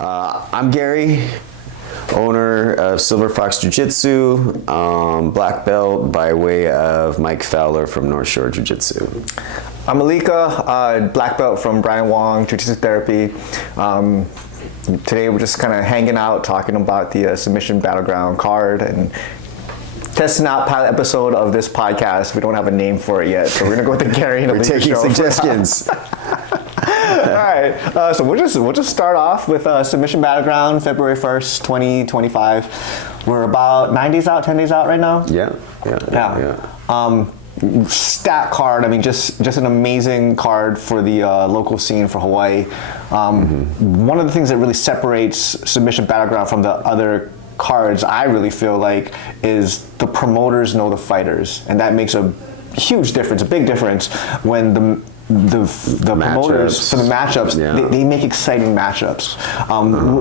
I'm Gary, owner of Silver Fox Jiu-Jitsu, black belt by way of Mike Fowler from North Shore Jiu-Jitsu. I'm Malika, black belt from Brian Wong Jiu-Jitsu Therapy. Today we're just kind of hanging out, talking about the Submission Battleground card and testing out pilot episode of this podcast. We don't have a name for it yet, so we're gonna go with the Gary and We're taking suggestions. All right, so we'll just start off with Submission Battleground, February 1st, 2025. We're about 9 days out, 10 days out right now. Yeah. Stat card. I mean, just an amazing card for the local scene for Hawaii. One of the things that really separates Submission Battleground from the other cards, I really feel like, is the promoters know the fighters, and that makes a huge difference, a big difference when the promoters for the matchups, they make exciting matchups.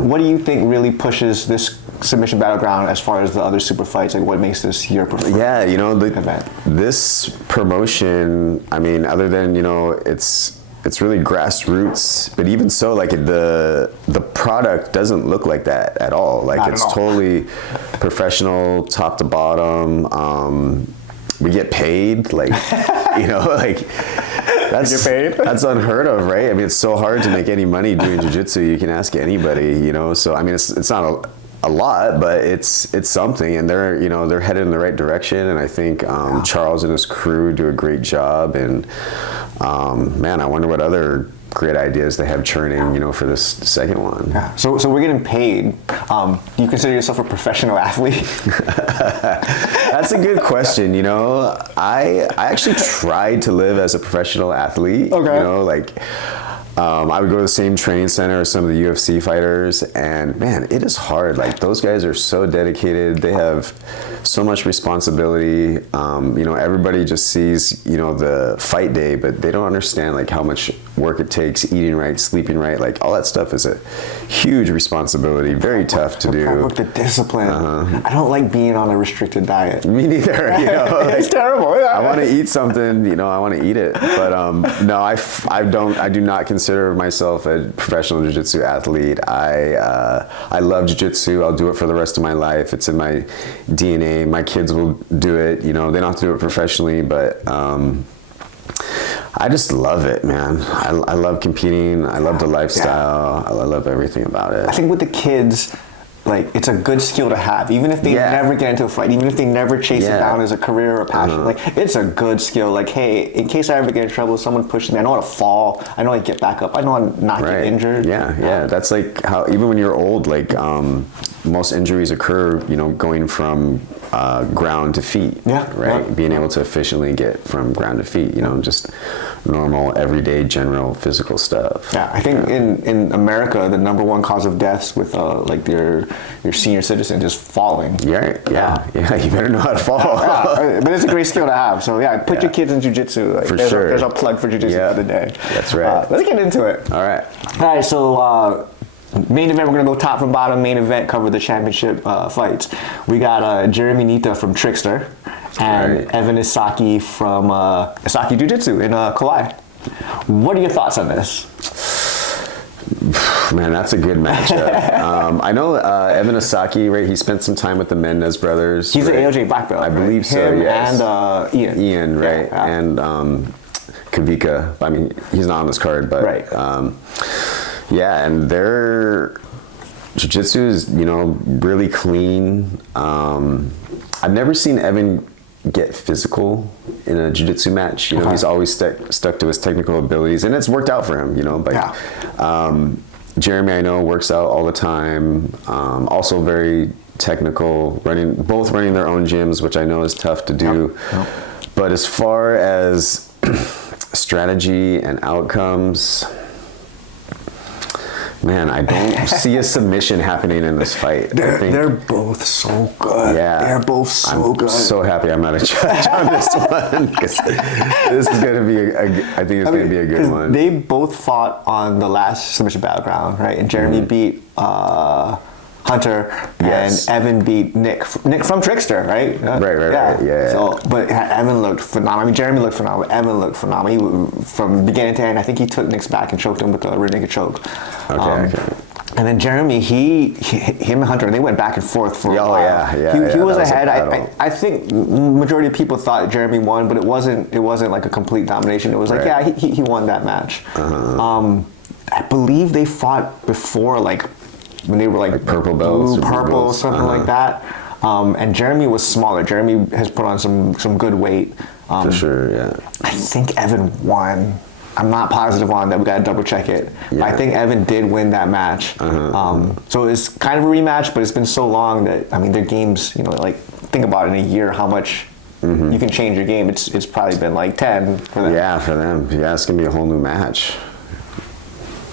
What do you think really pushes this Submission Battleground as far as the other super fights? Like, what makes this your preferred event? This promotion, I mean, other than, it's really grassroots, but even so, like, the product doesn't look like that at all. Like, it's totally professional, top to bottom. We get paid, like, that's unheard of, right? I mean, it's so hard to make any money doing jiu-jitsu. You can ask anybody, So, I mean, it's not a lot, but it's something, and they're headed in the right direction. And I think Charles and his crew do a great job. And man, I wonder what other great ideas they have churning, for this second one. Yeah. So we're getting paid. Do you consider yourself a professional athlete? That's a good question. I actually tried to live as a professional athlete. Okay. I would go to the same training center as some of the UFC fighters, and man, it is hard. Like, those guys are so dedicated. They have so much responsibility. Everybody just sees, the fight day, but they don't understand, like, how much work it takes, eating right, sleeping right. Like, all that stuff is a huge responsibility. Very tough to do. The discipline. I don't like being on a restricted diet. Me neither. It's terrible. I want to eat something, I want to eat it. But no, I do not consider myself a professional jiu-jitsu athlete. I love jiu-jitsu. I'll do it for the rest of my life. It's in my DNA. My kids will do it. They don't have to do it professionally, but I just love it, man. I love competing. I love the lifestyle. I love everything about it. I think with the kids, like, it's a good skill to have, even if they never get into a fight, even if they never chase it down as a career or passion. Like, it's a good skill. Like, hey, in case I ever get in trouble, someone pushes me, I know how to fall, I know how to get back up, I know how to not get injured. Yeah. That's like how, even when you're old, like, most injuries occur, going from ground to feet. Being able to efficiently get from ground to feet, just normal, everyday, general physical stuff. I think in America, the number one cause of deaths with like your senior citizen is falling. Yeah, you better know how to fall. But it's a great skill to have. So put your kids in jiu-jitsu. Like, for there's sure. There's a plug for jiu-jitsu for the day. That's right. Let's get into it. All right. So main event, we're going to go top from bottom. Main event, cover the championship fights. We got Jeremy Nita from Trickster and Evan Isaki from Isaki Jiu-Jitsu in Kauai. What are your thoughts on this? Man, that's a good matchup. I know Evan Isaki, right? He spent some time with the Mendez brothers. He's an AOJ black belt. I believe so, yes. And Ian. Ian, right. Yeah. And Kavika. I mean, he's not on this card, but... and their jiu-jitsu is, really clean. I've never seen Evan get physical in a jiu-jitsu match. He's always stuck to his technical abilities, and it's worked out for him, Jeremy, I know, works out all the time. Also very technical, both running their own gyms, which I know is tough to do. But as far as strategy and outcomes, man, I don't see a submission happening in this fight. They're both so good. Yeah. They're both so good. I'm so happy I'm not a judge on this one, because this is going to be I think it's going to be a good one. They both fought on the last Submission Battleground, right? And Jeremy beat Hunter, and Evan beat Nick from Trickster, right? Right. Yeah. So, but Evan looked phenomenal. I mean, Jeremy looked phenomenal. Evan looked phenomenal. From beginning to end, I think he took Nick's back and choked him with a rear naked choke. Okay. And then Jeremy, him and Hunter, they went back and forth for a while. He was ahead. I think majority of people thought Jeremy won, but it wasn't like a complete domination. It was like, yeah, he won that match. I believe they fought before, like when they were like purple belts, blue, purple, something like that. And Jeremy was smaller. Jeremy has put on some good weight. For sure, yeah. I think Evan won. I'm not positive on that. We gotta double check it. Yeah. I think Evan did win that match. So it's kind of a rematch, but it's been so long that, I mean, their games, you know, like think about it in a year, how much you can change your game. It's probably been like 10 for them. Yeah, for them. Yeah, it's gonna be a whole new match.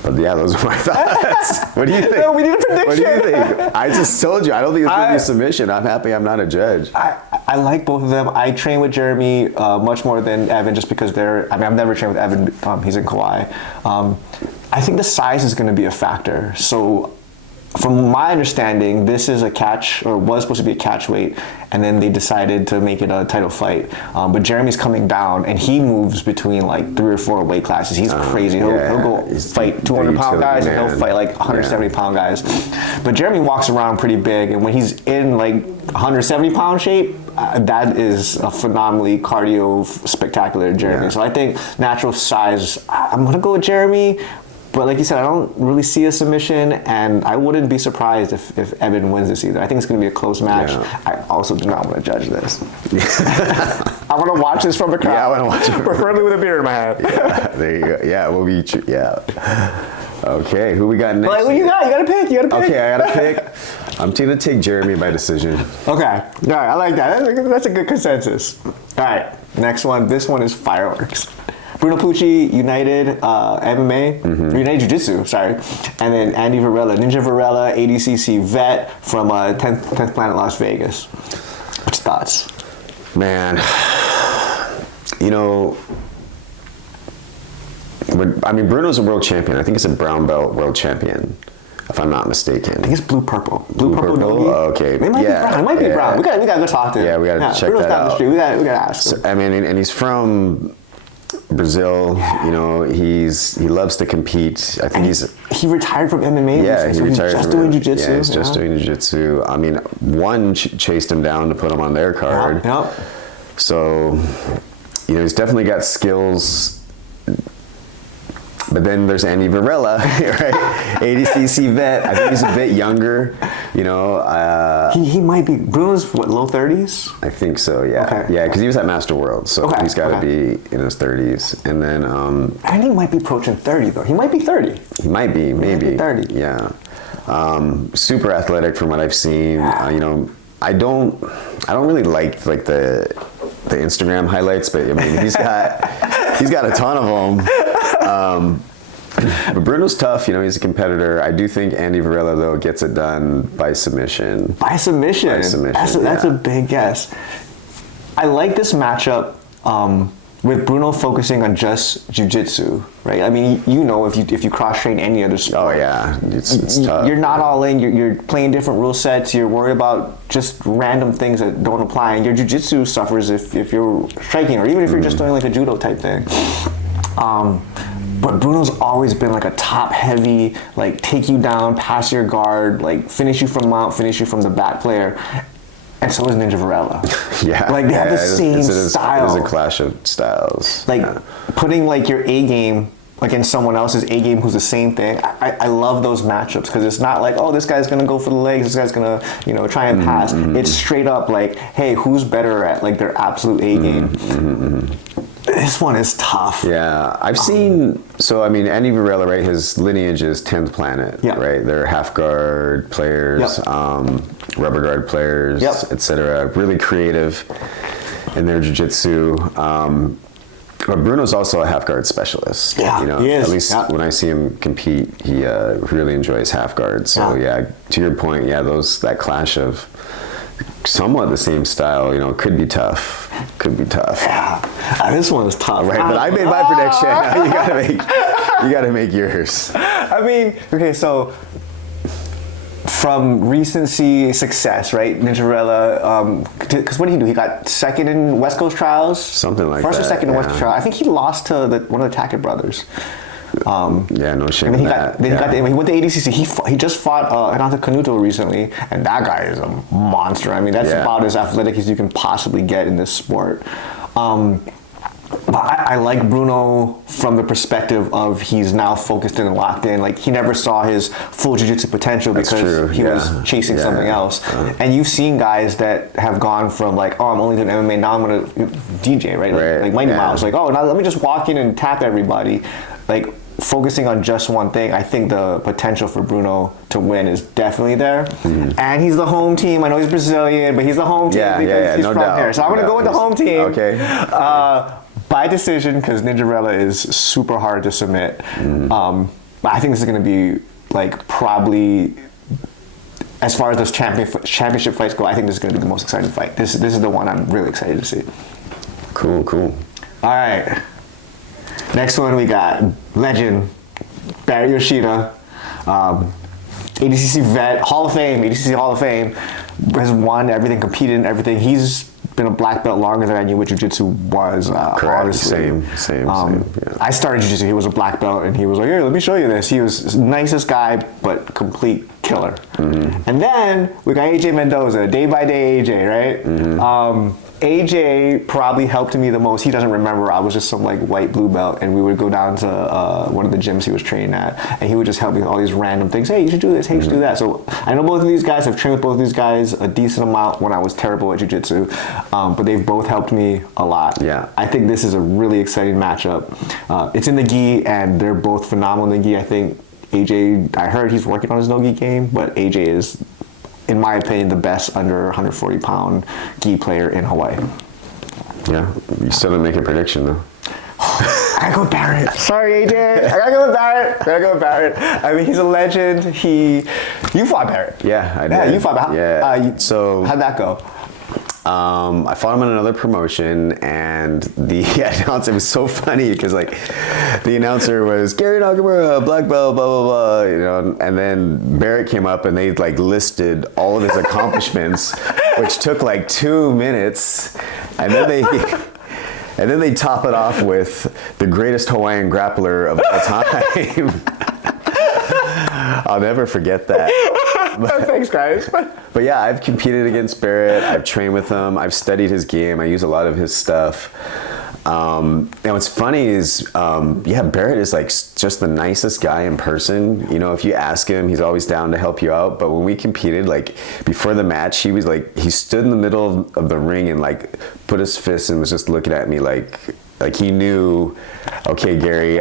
But yeah, those are my thoughts. What do you think? No, we need a prediction. What do you think? I just told you, I don't think it's going to be a submission. I'm happy I'm not a judge. I like both of them. I train with Jeremy much more than Evan just because I've never trained with Evan. He's in Kauai. I think the size is going to be a factor. So from my understanding, this is a catch, or was supposed to be a catch weight, and then they decided to make it a title fight. But Jeremy's coming down, and he moves between like 3 or 4 weight classes. He's crazy. He'll go fight 200-pound guys, and he'll fight like 170-pound guys. But Jeremy walks around pretty big, and when he's in like 170-pound shape, that is a phenomenally cardio spectacular Jeremy. So I think natural size, I'm going to go with Jeremy. But like you said, I don't really see a submission, and I wouldn't be surprised if Evan wins this either. I think it's going to be a close match. Yeah. I also do not want to judge this. I want to watch this from the crowd. Yeah, I want to watch it. Preferably with a beer in my hand. Yeah, there you go. Yeah, we'll be, Okay, who we got next? Like, what you got? You got to pick. Okay, I got to pick. I'm going to take Jeremy by decision. Okay. All right, I like that. That's a good consensus. All right, next one. This one is fireworks. Bruno Pucci, United MMA, United Jiu-Jitsu, sorry. And then Andy Verella, Ninja Verella, ADCC vet from 10th Planet Las Vegas. What's your thoughts? Man, you know, I mean, Bruno's a world champion. I think he's a brown belt world champion, if I'm not mistaken. I think it's blue-purple. Blue-purple? Oh, okay. It might be brown. It might be brown. We gotta go talk to him. Yeah, we gotta check Bruno's that out. We gotta ask him. So, I mean, and he's from Brazil, you know, he loves to compete. I think he retired from MMA. Yeah, he retired he's just doing jiu-jitsu. Yeah, he's just doing jiu-jitsu. I mean, one chased him down to put him on their card. Yep. So, you know, he's definitely got skills. But then there's Andy Verella, right? ADCC vet. I think he's a bit younger, you know. He might be. Bruno's what, low 30s? I think so, yeah. Okay. Yeah, because he was at Master World, so he's got to be in his 30s. And then Andy might be approaching 30 though. He might be 30. He might be, maybe. He might be 30. Yeah. Super athletic from what I've seen. You know, I don't really like the Instagram highlights, but I mean he's got a ton of them. But Bruno's tough, you know, he's a competitor. I do think Andy Verella, though, gets it done by submission. By submission? That's a big guess. I like this matchup with Bruno focusing on just jiu-jitsu, right? I mean, you know, if you cross-train any other sport. Oh, yeah, it's tough. You're not all in, you're playing different rule sets, you're worried about just random things that don't apply, and your jiu-jitsu suffers if you're striking, or even if you're just doing like a judo type thing. But Bruno's always been like a top heavy, like take you down, pass your guard, like finish you from mount, finish you from the back player. And so is Ninja Varela. Yeah. Like they have the same style. It is a clash of styles. Like putting like your A game against someone else's A game who's the same thing. I love those matchups because it's not like, oh, this guy's gonna go for the legs, this guy's gonna, you know, try and pass. It's straight up like, hey, who's better at like their absolute A game? This one is tough. Yeah, I've seen. So I mean, Andy Verella, right? His lineage is 10th Planet, right? They're half guard players, rubber guard players, etc. Really creative in their jiu-jitsu. But Bruno's also a half guard specialist. Yeah, you know, he is. At least when I see him compete, he really enjoys half guard. So yeah, to your point, that clash of somewhat the same style, you know, could be tough. Yeah, this one is tough, right? But I made my prediction. You gotta make yours. I mean, okay, so from recency success, right? Ninja Varela, because what did he do? He got second in West Coast trials, something like first that. First or second in West Coast trials. I think he lost to one of the Tackett brothers. Yeah, no shame And in then that. he went to ADCC. He just fought Renato Canuto recently, and that guy is a monster. I mean, that's about as athletic as you can possibly get in this sport. But I like Bruno from the perspective of he's now focused in and locked in. Like, he never saw his full jiu-jitsu potential because he was chasing something else. And you've seen guys that have gone from like, oh, I'm only doing MMA, now I'm going to DJ, right? Like Mighty Mouse. Like, oh, now let me just walk in and tap everybody. Like, focusing on just one thing, I think the potential for Bruno to win is definitely there. And he's the home team. I know he's Brazilian, but he's the home team because he's no from doubt. here. So I'm going to go with the home team. Okay. By decision, because Ninjarella is super hard to submit. But I think this is going to be like probably, as far as those championship fights go, I think this is going to be the most exciting fight. This is the one I'm really excited to see. Cool. All right. Next one we got legend Barry Yoshida, ADCC vet, Hall of Fame, ADCC Hall of Fame, has won everything, competed in everything. He's been a black belt longer than I knew what jiu-jitsu was. Correct. Same. Yeah. I started jiu-jitsu. He was a black belt, and he was like, "Here, let me show you this." He was the nicest guy, but complete killer. And then we got AJ Mendoza, day by day AJ, right? AJ probably helped me the most. He doesn't remember. I was just some like white blue belt, and we would go down to one of the gyms he was training at, and he would just help me with all these random things. Hey, you should do this. Hey, you should do that. So I know both of these guys. I've trained with both of these guys a decent amount when I was terrible at jiu-jitsu, but they've both helped me a lot. Yeah. I think this is a really exciting matchup. It's in the gi, and they're both phenomenal in the gi. I think AJ, I heard he's working on his no gi game, but AJ is, in my opinion, the best under 140-pound gi player in Hawaii. Yeah, you still didn't make a prediction though. I gotta go with Barrett. Sorry, AJ. I gotta go with Barrett. I mean, he's a legend. You fought Barrett. Yeah, I did. Yeah, you fought Barrett. Yeah. So how'd that go? I fought him in another promotion, and the announcer, it was so funny because like the announcer was Gary Nakamura, black belt, blah blah blah, you know, and then Barrett came up and they like listed all of his accomplishments, which took like 2 minutes, and then they top it off with the greatest Hawaiian grappler of all time. I'll never forget that. Thanks, guys. But yeah, I've competed against Barrett. I've trained with him. I've studied his game. I use a lot of his stuff. And what's funny is, Barrett is like just the nicest guy in person. You know, if you ask him, he's always down to help you out. But when we competed, like before the match, he was like, he stood in the middle of the ring and like put his fist and was just looking at me like he knew, okay, Gary,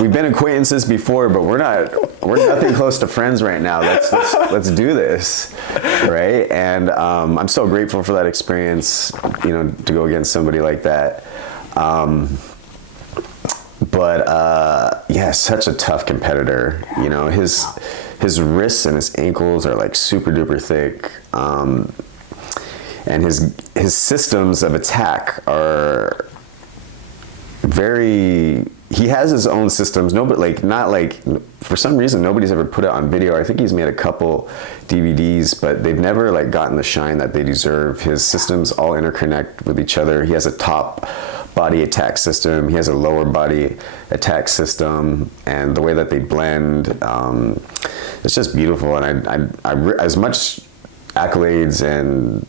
we've been acquaintances before, but we're nothing close to friends right now. Let's do this, right? And I'm so grateful for that experience, you know, to go against somebody like that. Such a tough competitor. You know, his wrists and his ankles are like super duper thick. And his systems of attack are very. He has his own systems. For some reason, nobody's ever put it on video. I think he's made a couple DVDs, but they've never like gotten the shine that they deserve. His systems all interconnect with each other. He has a top body attack system. He has a lower body attack system, and the way that they blend, it's just beautiful. And I as much accolades and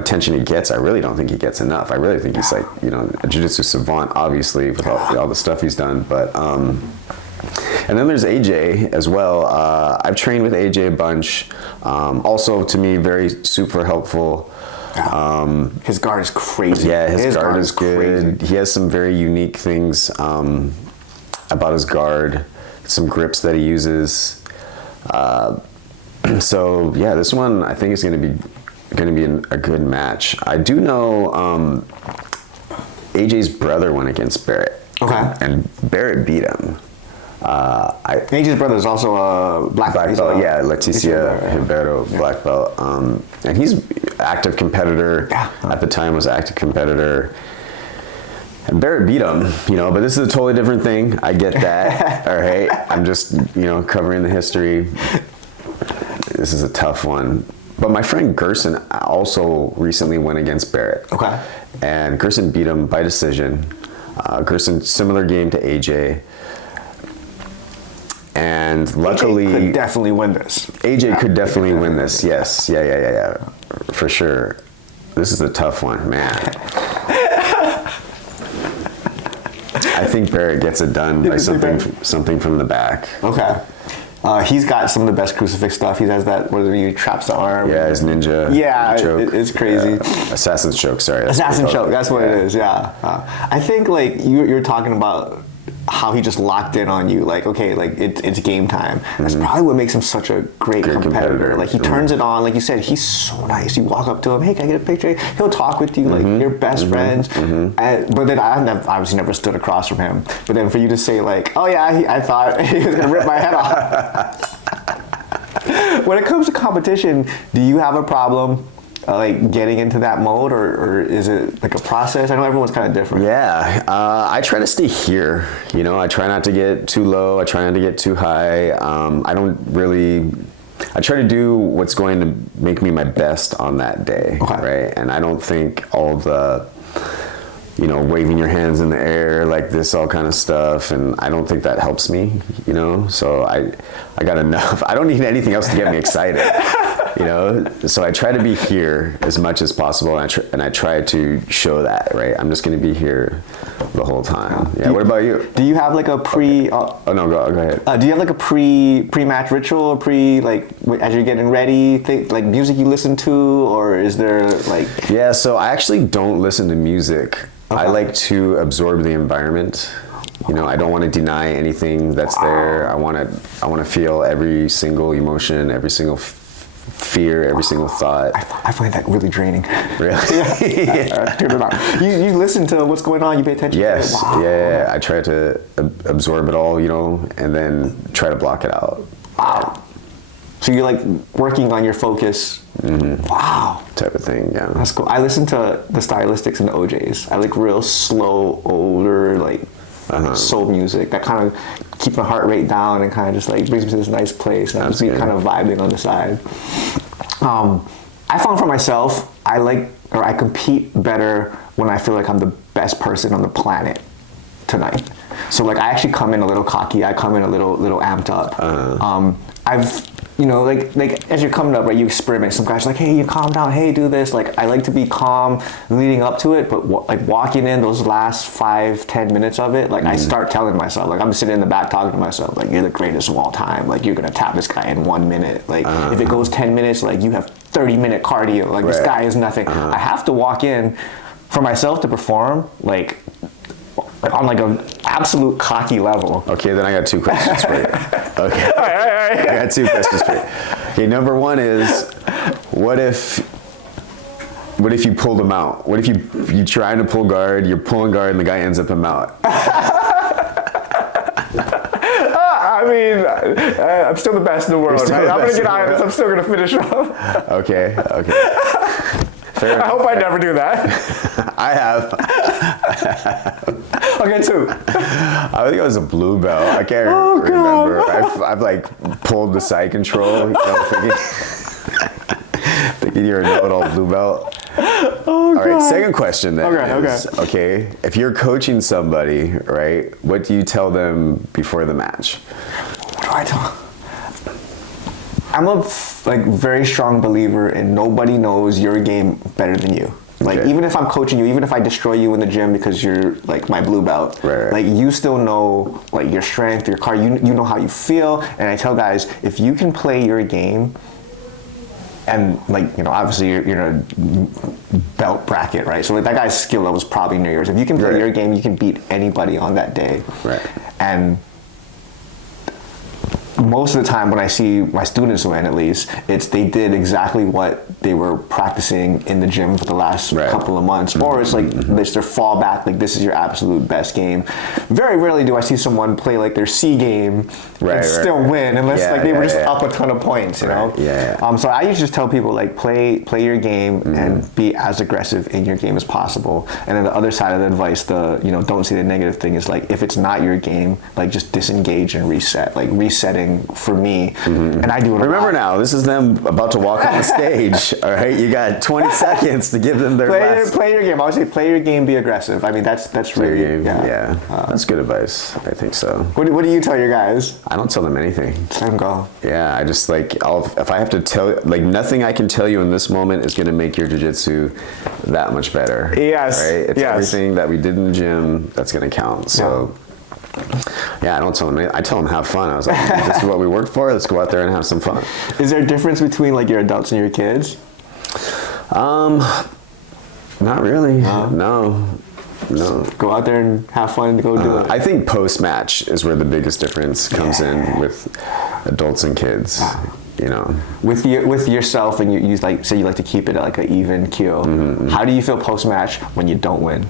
attention he gets, I really don't think he gets enough. I really think he's like, you know, a jiu-jitsu savant, obviously, with all the stuff he's done. But and then there's AJ as well. I've trained with AJ a bunch. Also, to me, very super helpful. His guard is crazy. Yeah, his guard is good. Crazy. He has some very unique things about his guard. Some grips that he uses. So yeah, this one I think is going to be a good match. I do know AJ's brother went against Barrett. Okay. And Barrett beat him. AJ's brother is also a black belt. Leticia Ribeiro, black belt. And he's active competitor. Yeah. At the time was active competitor. And Barrett beat him, you know, but this is a totally different thing. I get that. All right. I'm just, you know, covering the history. This is a tough one. But my friend Gerson also recently went against Barrett. Okay. And Gerson beat him by decision. Gerson, similar game to AJ. And luckily, AJ could definitely win this. AJ could definitely win this. Yes, yeah, for sure. This is a tough one, man. I think Barrett gets it done by something from the back. Okay. He's got some of the best crucifix stuff. He has that where he traps the arm. Yeah, his ninja. Yeah, choke. It's crazy. Yeah. Assassin's choke. Sorry. Assassin choke. That's what it is. Yeah. I think like you're talking about how he just locked in on you. Like, okay, like it's game time. That's probably what makes him such a great competitor. Like he turns it on. Like you said, he's so nice. You walk up to him, hey, can I get a picture? He'll talk with you like you're best friends. But then I've obviously never stood across from him. But then for you to say like, oh yeah, I thought he was gonna rip my head off. When it comes to competition, do you have a problem like getting into that mode, or is it like a process? I know everyone's kind of different. Yeah, I try to stay here. You know, I try not to get too low. I try not to get too high. I try to do what's going to make me my best on that day, right? And I don't think all the, waving your hands in the air like this, all kind of stuff, and I don't think that helps me, So I got enough. I don't need anything else to get me excited. So I try to be here as much as possible, and I try to show that, right? I'm just going to be here the whole time. Yeah. What about you? Do you have like a pre? Oh no, go ahead. Do you have like a pre-match ritual, or as you're getting ready, like music you listen to, or is there like? Yeah. So I actually don't listen to music. I like to absorb the environment. I don't want to deny anything that's there. I want to feel every single emotion, every single fear, every single thought. I find that really draining. Really? Yeah. Turn it on. You listen to what's going on. You pay attention. Yes. To it. Wow. Yeah. I try to absorb it all, and then try to block it out. Wow. So you're like working on your focus. Wow. Type of thing. Yeah. That's cool. I listen to the stylistics and the OJs. I like real slow, older, like soul music that kind of keep my heart rate down and kind of just like brings me to this nice place. And I just be kind of vibing on the side. I found for myself, I compete better when I feel like I'm the best person on the planet tonight. So like I actually come in a little cocky. I come in a little amped up. I've like as you're coming up, right, you experiment. Some guys are like, hey, you calm down, hey, do this. Like I like to be calm leading up to it, but like walking in those last 5-10 minutes of it, like I start telling myself, like I'm sitting in the back talking to myself, like you're the greatest of all time. Like you're gonna tap this guy in 1 minute. Like if it goes 10 minutes, like you have 30-minute cardio. Like this guy is nothing. I have to walk in for myself to perform, like on like an absolute cocky level. Okay, then I got 2 questions for you. Okay. All right. I got 2 questions for you. Okay, number 1 is, what if you pulled him out? What if you trying to pull guard, you're pulling guard, and the guy ends up him out? I mean, I'm still the best in the world. Right? I'm gonna get out of this. I'm still gonna finish off. Okay. I hope I never do that. I have. Okay, 2. I think I was a blue belt. I can't remember. I've like pulled the side control, thinking you're a know-it-all blue belt. All right, second question then. Okay, if you're coaching somebody, right, what do you tell them before the match? What do I tell them? I'm a very strong believer in nobody knows your game better than you. Like even if I'm coaching you, even if I destroy you in the gym because you're like my blue belt, like you still know like your strength, your car, you know how you feel. And I tell guys, if you can play your game, and like obviously you're in a belt bracket, right? So like that guy's skill level is probably near yours. If you can play your game, you can beat anybody on that day. And most of the time when I see my students win, at least, it's they did exactly what they were practicing in the gym for the last couple of months. Or it's like it's their fallback, like this is your absolute best game. Very rarely do I see someone play like their C game and still win, unless like they were just up a ton of points, you know? So I usually just tell people like play your game and be as aggressive in your game as possible. And then the other side of the advice, don't see the negative thing, is like if it's not your game, like just disengage and reset. Like resetting thing for me, and I do it. Remember now, this is them about to walk on the stage. All right, you got 20 seconds to give them their last. Play your game. I would say play your game, be aggressive. I mean, that's Play really your game. yeah. That's good advice. I think so. What do you tell your guys? I don't tell them anything. Let them go. Yeah, I just like if I have to tell, like nothing I can tell you in this moment is going to make your jiu-jitsu that much better. Yes. Right? It's yes. everything that we did in the gym that's going to count. So. Yeah, I don't tell them anything. I tell them have fun. I was like, this is what we worked for. Let's go out there and have some fun. Is there a difference between like your adults and your kids? Not really. No. Go out there and have fun and go do it. I think post-match is where the biggest difference comes in with adults and kids. You know, with yourself, and you like say you like to keep it at like an even keel. How do you feel post-match when you don't win?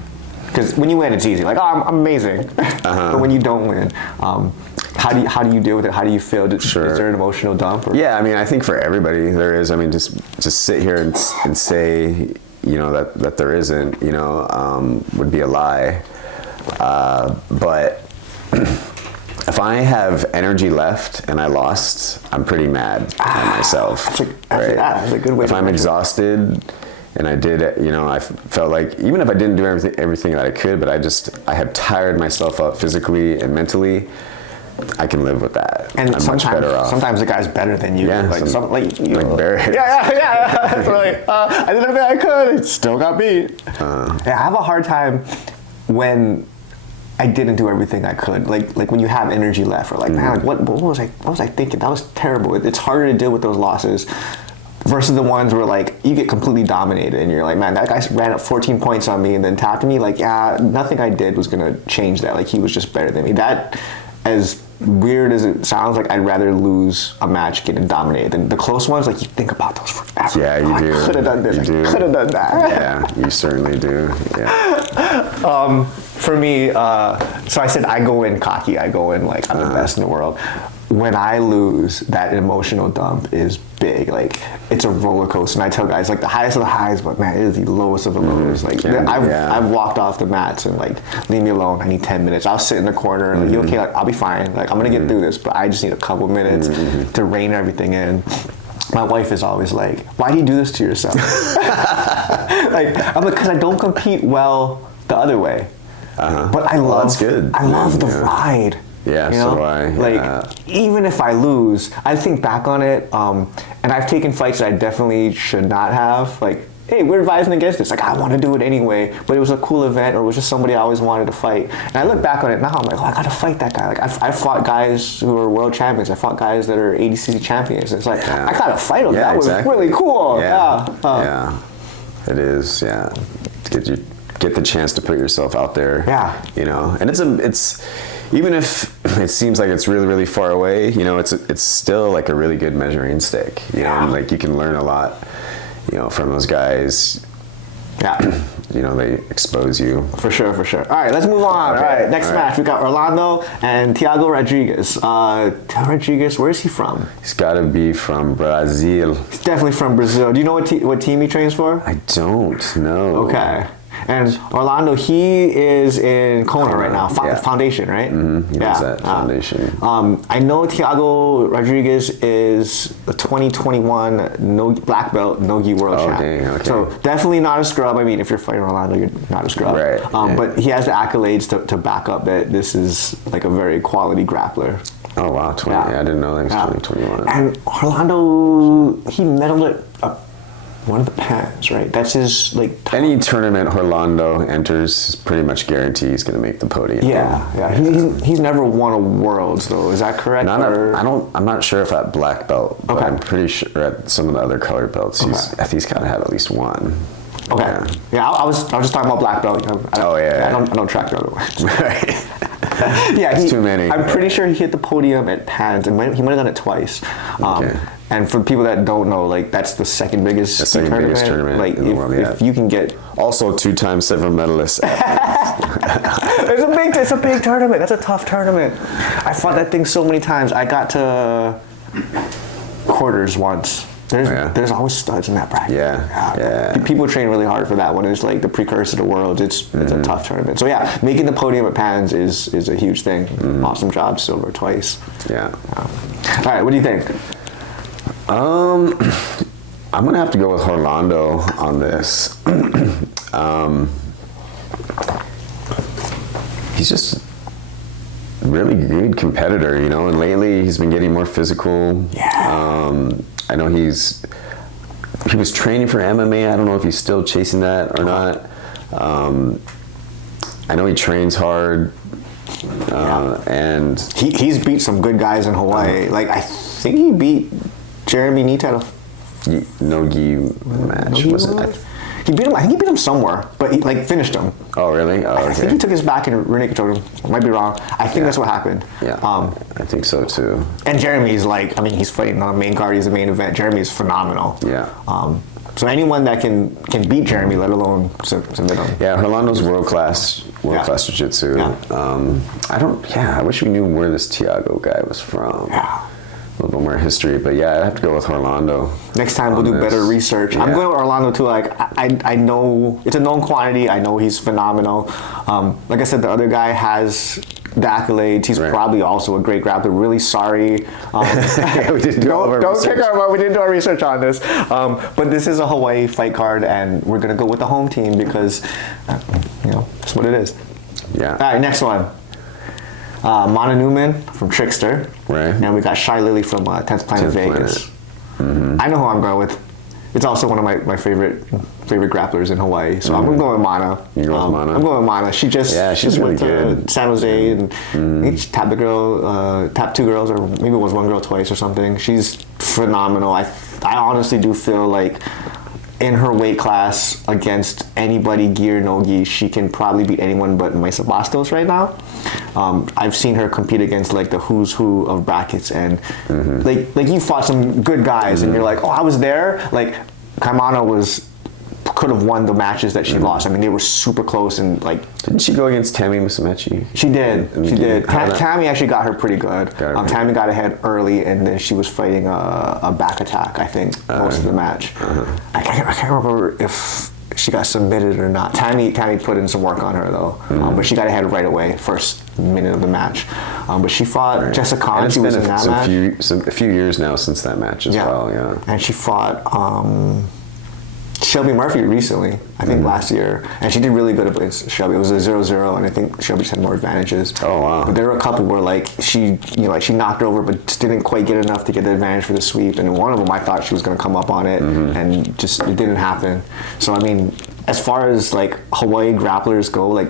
Because when you win, it's easy. Like, oh, I'm amazing. But when you don't win, how do you deal with it? How do you feel? Is there an emotional dump? Or? Yeah, I mean, I think for everybody there is. I mean, just sit here and say, you know, that there isn't, you know, would be a lie. But if I have energy left and I lost, I'm pretty mad at myself. That's a good way. If I'm exhausted. And I did, you know, I felt like, even if I didn't do everything that I could, but I had tired myself out physically and mentally, I can live with that. And I'm much better off. Sometimes the guy's better than you. Yeah, like Barrett. Yeah. Like, I did everything I could, it still got beat. I have a hard time when I didn't do everything I could. Like when you have energy left, or like, man, what was I thinking? That was terrible. It's harder to deal with those losses. Versus the ones where like you get completely dominated and you're like, man, that guy ran up 14 points on me and then tapped me. Like, yeah, nothing I did was gonna change that. Like, he was just better than me. That, as weird as it sounds, like I'd rather lose a match getting dominated than the close ones. Like, you think about those forever. Yeah, you do. I could have done this. I could have done that. Yeah, you certainly do. Yeah. For me, so I said I go in cocky. I go in like I'm the best in the world. When I lose, that emotional dump is big. Like, it's a roller coaster. And I tell guys, like, the highest of the highs, but man, it is the lowest of the lows. Like, I've walked off the mats and like, leave me alone. I need 10 minutes. I'll sit in the corner. Like, you okay? Like, I'll be fine. Like, I'm gonna get through this, but I just need a couple minutes to rein everything in. My wife is always like, why do you do this to yourself? Like, I'm like, because I don't compete well the other way. But I love, that's good. I love the ride. Yeah, you know? so do I. Like, even if I lose, I think back on it, and I've taken fights that I definitely should not have. Like, hey, we're advising against this. Like, I want to do it anyway, but it was a cool event, or it was just somebody I always wanted to fight. And I look back on it now, I'm like, oh, I got to fight that guy. Like, I fought guys who are world champions. I fought guys that are ADCC champions. It's like, I got to fight them. That was really cool. Yeah, it is. Yeah, get the chance to put yourself out there. Yeah, you know, and it's. Even if it seems like it's really, really far away, you know, it's still like a really good measuring stick, you know, and like you can learn a lot, you know, from those guys. Yeah. You know, they expose you. For sure. All right, let's move on. Okay. All right, next match. We got Orlando and Thiago Rodriguez. Thiago Rodriguez, where is he from? He's got to be from Brazil. He's definitely from Brazil. Do you know what team he trains for? I don't know. Okay. And Orlando, he is in Kona right now. Foundation, right? Mm-hmm. He was at Foundation. I know Thiago Rodriguez is a 2021 black belt Nogi world champ. Okay. So definitely not a scrub. I mean, if you're fighting Orlando, you're not a scrub. Right. But he has the accolades to back up that this is like a very quality grappler. Oh wow, I didn't know that was 2021. And Orlando, he medaled at one of the pans, right? That's his like. Any tournament Orlando enters is pretty much guaranteed he's going to make the podium. Yeah. He's never won a Worlds though. Is that correct? I'm not sure if at black belt, but I'm pretty sure at some of the other colored belts, he's got to have at least one. Okay. Yeah. I was just talking about black belt. I don't track the other ones. Right. Yeah. Too many. I'm pretty sure he hit the podium at pans, and he might have done it twice. Okay. And for people that don't know, like that's the second biggest tournament. Like in the world, if you can get also 2-time silver medalist. It's a big tournament. That's a tough tournament. I fought that thing so many times. I got to quarters once. There's always studs in that bracket. Yeah. People train really hard for that one. It's like the precursor to Worlds. It's a tough tournament. So yeah, making the podium at Pans is a huge thing. Awesome job, silver twice. Yeah. All right, what do you think? I'm gonna have to go with Orlando on this. He's just really good competitor, you know, and lately he's been getting more physical. Yeah. I know he was training for MMA. I don't know if he's still chasing that or not. I know he trains hard, and he's beat some good guys in Hawaii. Like I think he beat Jeremy Nita at a no-gi match. Was it? He beat him. I think he beat him somewhere, but he like finished him. Oh really? Oh, okay. I think he took his back and rear naked choked him. I might be wrong. I think that's what happened. Yeah. I think so too. And Jeremy's like, I mean, he's fighting on a main card. He's a main event. Jeremy's phenomenal. Yeah. So anyone that can beat Jeremy, let alone submit him. Yeah, Orlando's world class jiu-jitsu. Yeah. I wish we knew where this Tiago guy was from. Yeah. A little bit more history, but yeah, I have to go with Orlando. Next time we'll do better research. Yeah. I'm going with Orlando too. Like I know it's a known quantity. I know he's phenomenal. Like I said, the other guy has the accolades. He's probably also a great grappler. Really sorry. We didn't do don't kick our butt. We didn't do our research on this. But this is a Hawaii fight card, and we're gonna go with the home team because that's what it is. Yeah. All right, next one. Mana Newman from Trickster. Right. And we got Shy Lily from 10th Planet Vegas. I know who I'm going with. It's also one of my favorite grapplers in Hawaii. So I'm going with Mana. You go with Mana? I'm going with Mana. She's really went to good. San Jose and I think she tapped tapped two girls, or maybe it was one girl twice or something. She's phenomenal. I honestly do feel like in her weight class against anybody, gi or no gi, she can probably beat anyone but Miza Bastos right now. I've seen her compete against like the who's who of brackets, and like you fought some good guys, and you're like, oh, I was there. Like Kaimana could have won the matches that she lost. I mean, they were super close, and like. Didn't she go against Tammy Musumeci? She did. She did. Tammy actually got her pretty good. Tammy got ahead early, and then she was fighting a back attack, I think, most of the match. I can't remember if she got submitted or not. Tammy put in some work on her though, but she got ahead right away, first minute of the match. But she fought Jessica Khan. She was in that match. A few years now since that match as well. Yeah. And she fought Shelby Murphy recently, I think last year, and she did really good against Shelby. It was a 0-0, and I think Shelby just had more advantages. Oh wow! But there were a couple where like she knocked her over, but just didn't quite get enough to get the advantage for the sweep. And one of them, I thought she was going to come up on it, and just it didn't happen. So I mean, as far as like Hawaii grapplers go, like.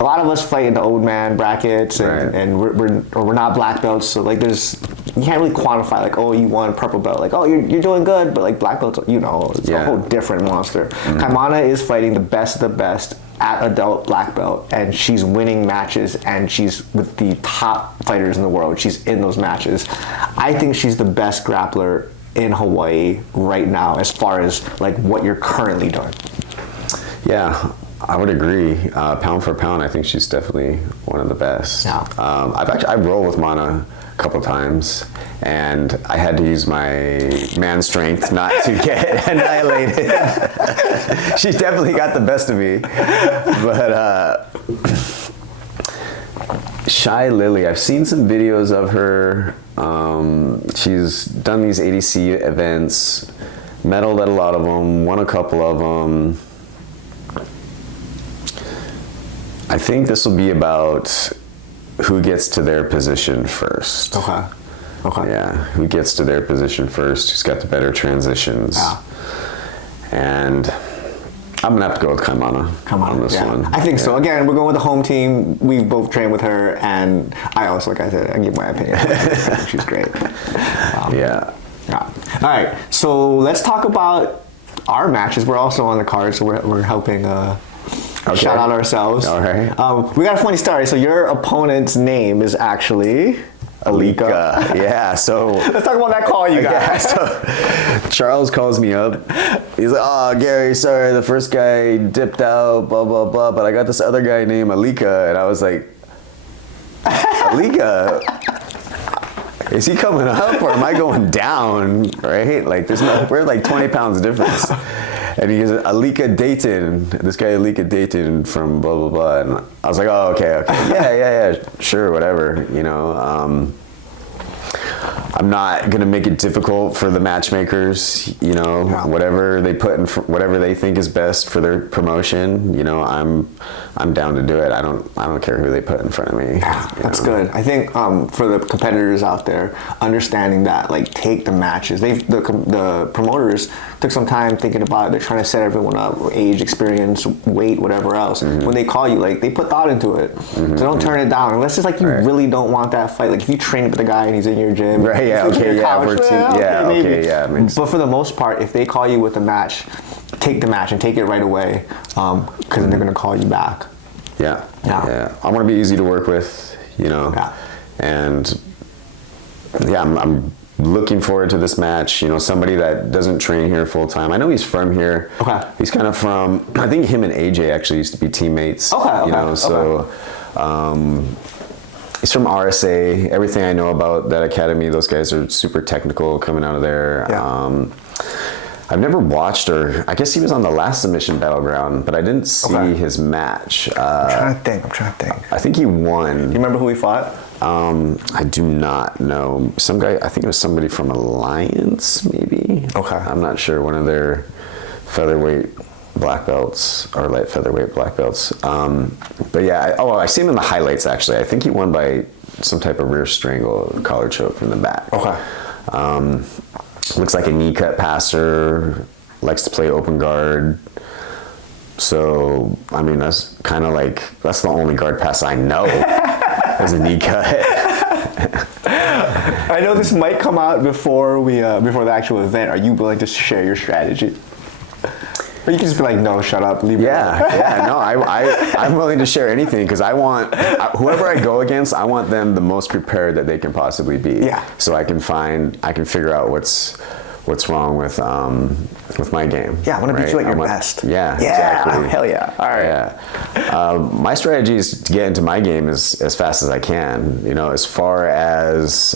A lot of us fight in the old man brackets, and we're not black belts, so like you can't really quantify like, oh, you won a purple belt, like, oh, you're doing good, but like black belts, it's a whole different monster. Kaimana is fighting the best of the best at adult black belt, and she's winning matches, and she's with the top fighters in the world. She's in those matches. I think she's the best grappler in Hawaii right now, as far as like what you're currently doing. Yeah. I would agree. Pound for pound, I think she's definitely one of the best. Yeah. I rolled with Mana a couple times, and I had to use my man strength not to get annihilated. She definitely got the best of me. But Shy Lily, I've seen some videos of her. She's done these ADC events, medaled at a lot of them, won a couple of them. I think this will be about who gets to their position first. Okay. Yeah, who gets to their position first, who's got the better transitions. Yeah. And I'm going to have to go with Kaimana on this one. I think so. Again, we're going with the home team. We both trained with her, and I also, like I said, I give my opinion. I think she's great. Yeah. All right, so let's talk about our matches. We're also on the card, so we're helping... Shout out ourselves. All right. We got a funny story. So your opponent's name is actually Alika. Yeah. So let's talk about that call you got. Yeah, so Charles calls me up. He's like, "Oh, Gary, sorry, the first guy dipped out, blah blah blah, but I got this other guy named Alika," and I was like, "Alika." is he coming up or am I going down? Right? Like we're like 20 pounds difference. And he goes, Alika Dayton. This guy Alika Dayton from blah blah blah. And I was like, oh, okay, yeah, sure, whatever. I'm not gonna make it difficult for the matchmakers. Whatever they put in, whatever they think is best for their promotion. I'm down to do it. I don't care who they put in front of me. That's good. I think for the competitors out there, understanding that, like, take the matches. The promoters took some time thinking about it. They're trying to set everyone up, age, experience, weight, whatever else. When they call you, like, they put thought into it. So don't turn it down unless it's like you really don't want that fight. Like if you train with a guy and he's in your gym, right? Yeah, okay, yeah, But for the most part, if they call you with a match, take the match and take it right away, because they're gonna call you back. Yeah. I want to be easy to work with, and I'm looking forward to this match. Somebody that doesn't train here full time. I know he's from here. Okay. He's kind of from. I think him and AJ actually used to be teammates. Okay. So. He's from RSA. Everything I know about that academy, those guys are super technical coming out of there. Yeah. I've never watched, or I guess he was on the last submission Battleground, but I didn't see his match. I'm trying to think. I think he won. You remember who he fought? I do not know. Some guy, I think it was somebody from Alliance, maybe. Okay. I'm not sure. One of their featherweight black belts or light featherweight black belts. But yeah, I see him in the highlights actually. I think he won by some type of rear strangle, collar choke from the back. Okay. Looks like a knee cut passer, likes to play open guard. So, I mean, that's kind of like, that's the only guard pass I know is a knee cut. I know this might come out before before the actual event. Are you willing to share your strategy? Or you can just be like, no, shut up, leave me alone. No, I'm willing to share anything because I want, whoever I go against, I want them the most prepared that they can possibly be. Yeah. So I can figure out what's wrong with my game. Yeah, I want to beat you at your best. Yeah, exactly. Hell yeah. All right. Yeah. My strategy is to get into my game as fast as I can. As far as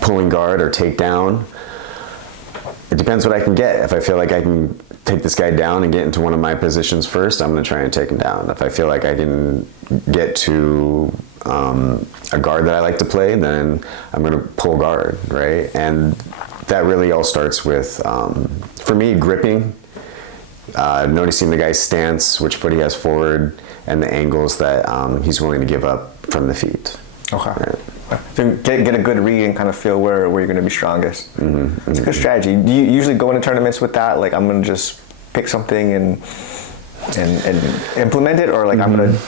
pulling guard or takedown, it depends what I can get. If I feel like I can take this guy down and get into one of my positions first, I'm going to try and take him down. If I feel like I can get to a guard that I like to play, then I'm going to pull guard, right? And that really all starts with, for me, gripping, noticing the guy's stance, which foot he has forward, and the angles that he's willing to give up from the feet. Okay. Right. So get a good read and kind of feel where you're going to be strongest. It's a good strategy. Do you usually go into tournaments with that? Like, I'm going to just pick something and implement it, or like I'm going to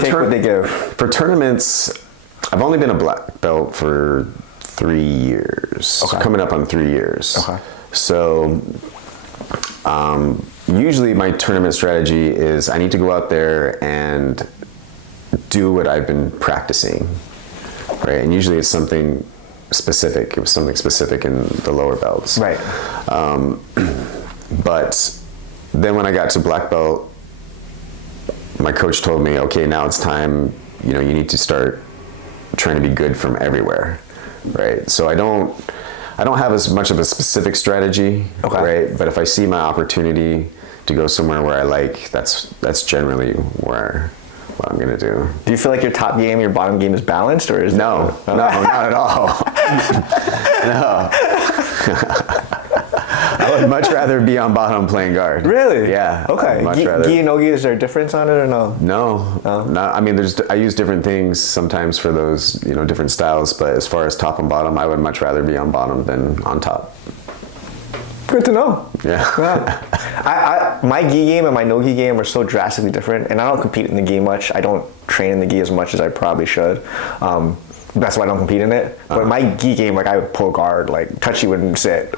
take what they give? For tournaments, I've only been a black belt for 3 years. Okay. Coming up on 3 years. Okay. So usually my tournament strategy is I need to go out there and do what I've been practicing. Right, and usually it's something specific. It was something specific in the lower belts. Right. But then when I got to black belt, my coach told me, okay, now it's time. You need to start trying to be good from everywhere. Right. So I don't have as much of a specific strategy. Okay. Right. But if I see my opportunity to go somewhere where I like, that's generally what I'm going to do. Do you feel like your top game, your bottom game is balanced, or is no, not at all. No. I would much rather be on bottom playing guard. Really? Yeah. Okay. Gi and nogi, is there a difference on it or no? No. I mean, I use different things sometimes for those, different styles, but as far as top and bottom, I would much rather be on bottom than on top. Good to know. Yeah. My gi game and my no-gi game are so drastically different, and I don't compete in the gi much. I don't train in the gi as much as I probably should. That's why I don't compete in it. But my gi game, like, I would pull guard, like, touch you and sit.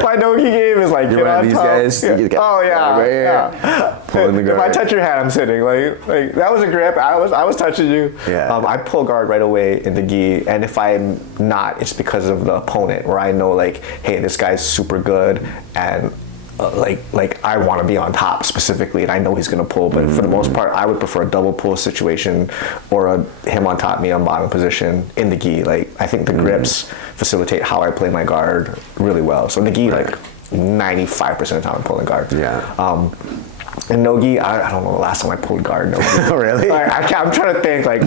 My no-gi game is like, you're one of these guys. Yeah. Yeah. Pulling the guard. If I touch your hand, I'm sitting. Like that was a grip. I was touching you. Yeah. I pull guard right away in the gi, and if I'm not, it's because of the opponent, where I know, like, hey, this guy's super good, and like I want to be on top specifically, and I know he's going to pull. But for the most part, I would prefer a double pull situation or him on top, me on bottom position in the gi. Like I think the grips facilitate how I play my guard really well. So in the gi, like 95% of the time I'm pulling guard. Yeah. And no gi, I don't know the last time I pulled guard. No gi. Really? Like, I'm trying to think. Like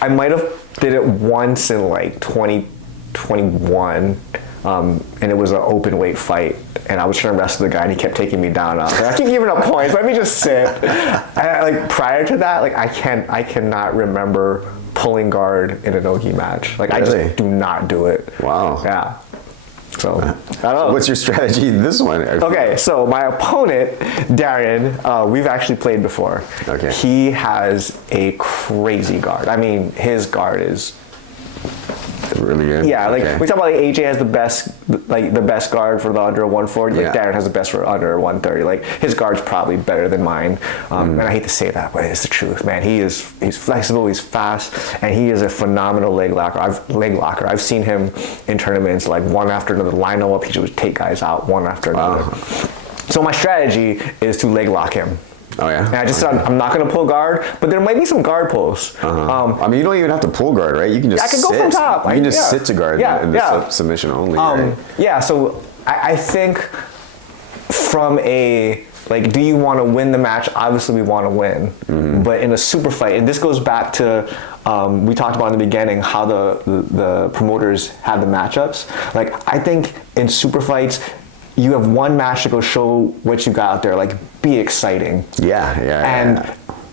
I might have did it once in like 2021. And it was an open weight fight, and I was trying to wrestle the guy, and he kept taking me down. I was like, I keep giving up points. Let me just sit. And like prior to that, like I cannot remember pulling guard in a no-gi match. Like Really? I just do not do it. Wow. Yeah. So I don't know. What's your strategy this one? Okay, so my opponent, Darren, we've actually played before. Okay. He has a crazy guard. I mean, his guard is really good. yeah, like Okay. we talk about like AJ has the best guard for the under 140. Like Yeah. Darren has the best for under 130. Like his guard's probably better than mine. And I hate to say that, but it's the truth, man. He's flexible, he's fast, and he is a phenomenal leg locker. I've seen him in tournaments like one after another, line up. He would take guys out one after another. So my strategy is to leg lock him. Oh yeah. And I just said I'm not going to pull guard, but there might be some guard pulls. I mean, you don't even have to pull guard, right? You can just I can go from top. You can just Yeah. sit to guard in the submission only, right? Yeah, so I think from a, like, do you want to win the match? Obviously, we want to win. But in a super fight, and this goes back to, we talked about in the beginning, how the promoters have the matchups. Like, I think in super fights, you have one match to go show what you got out there. Like, be exciting. And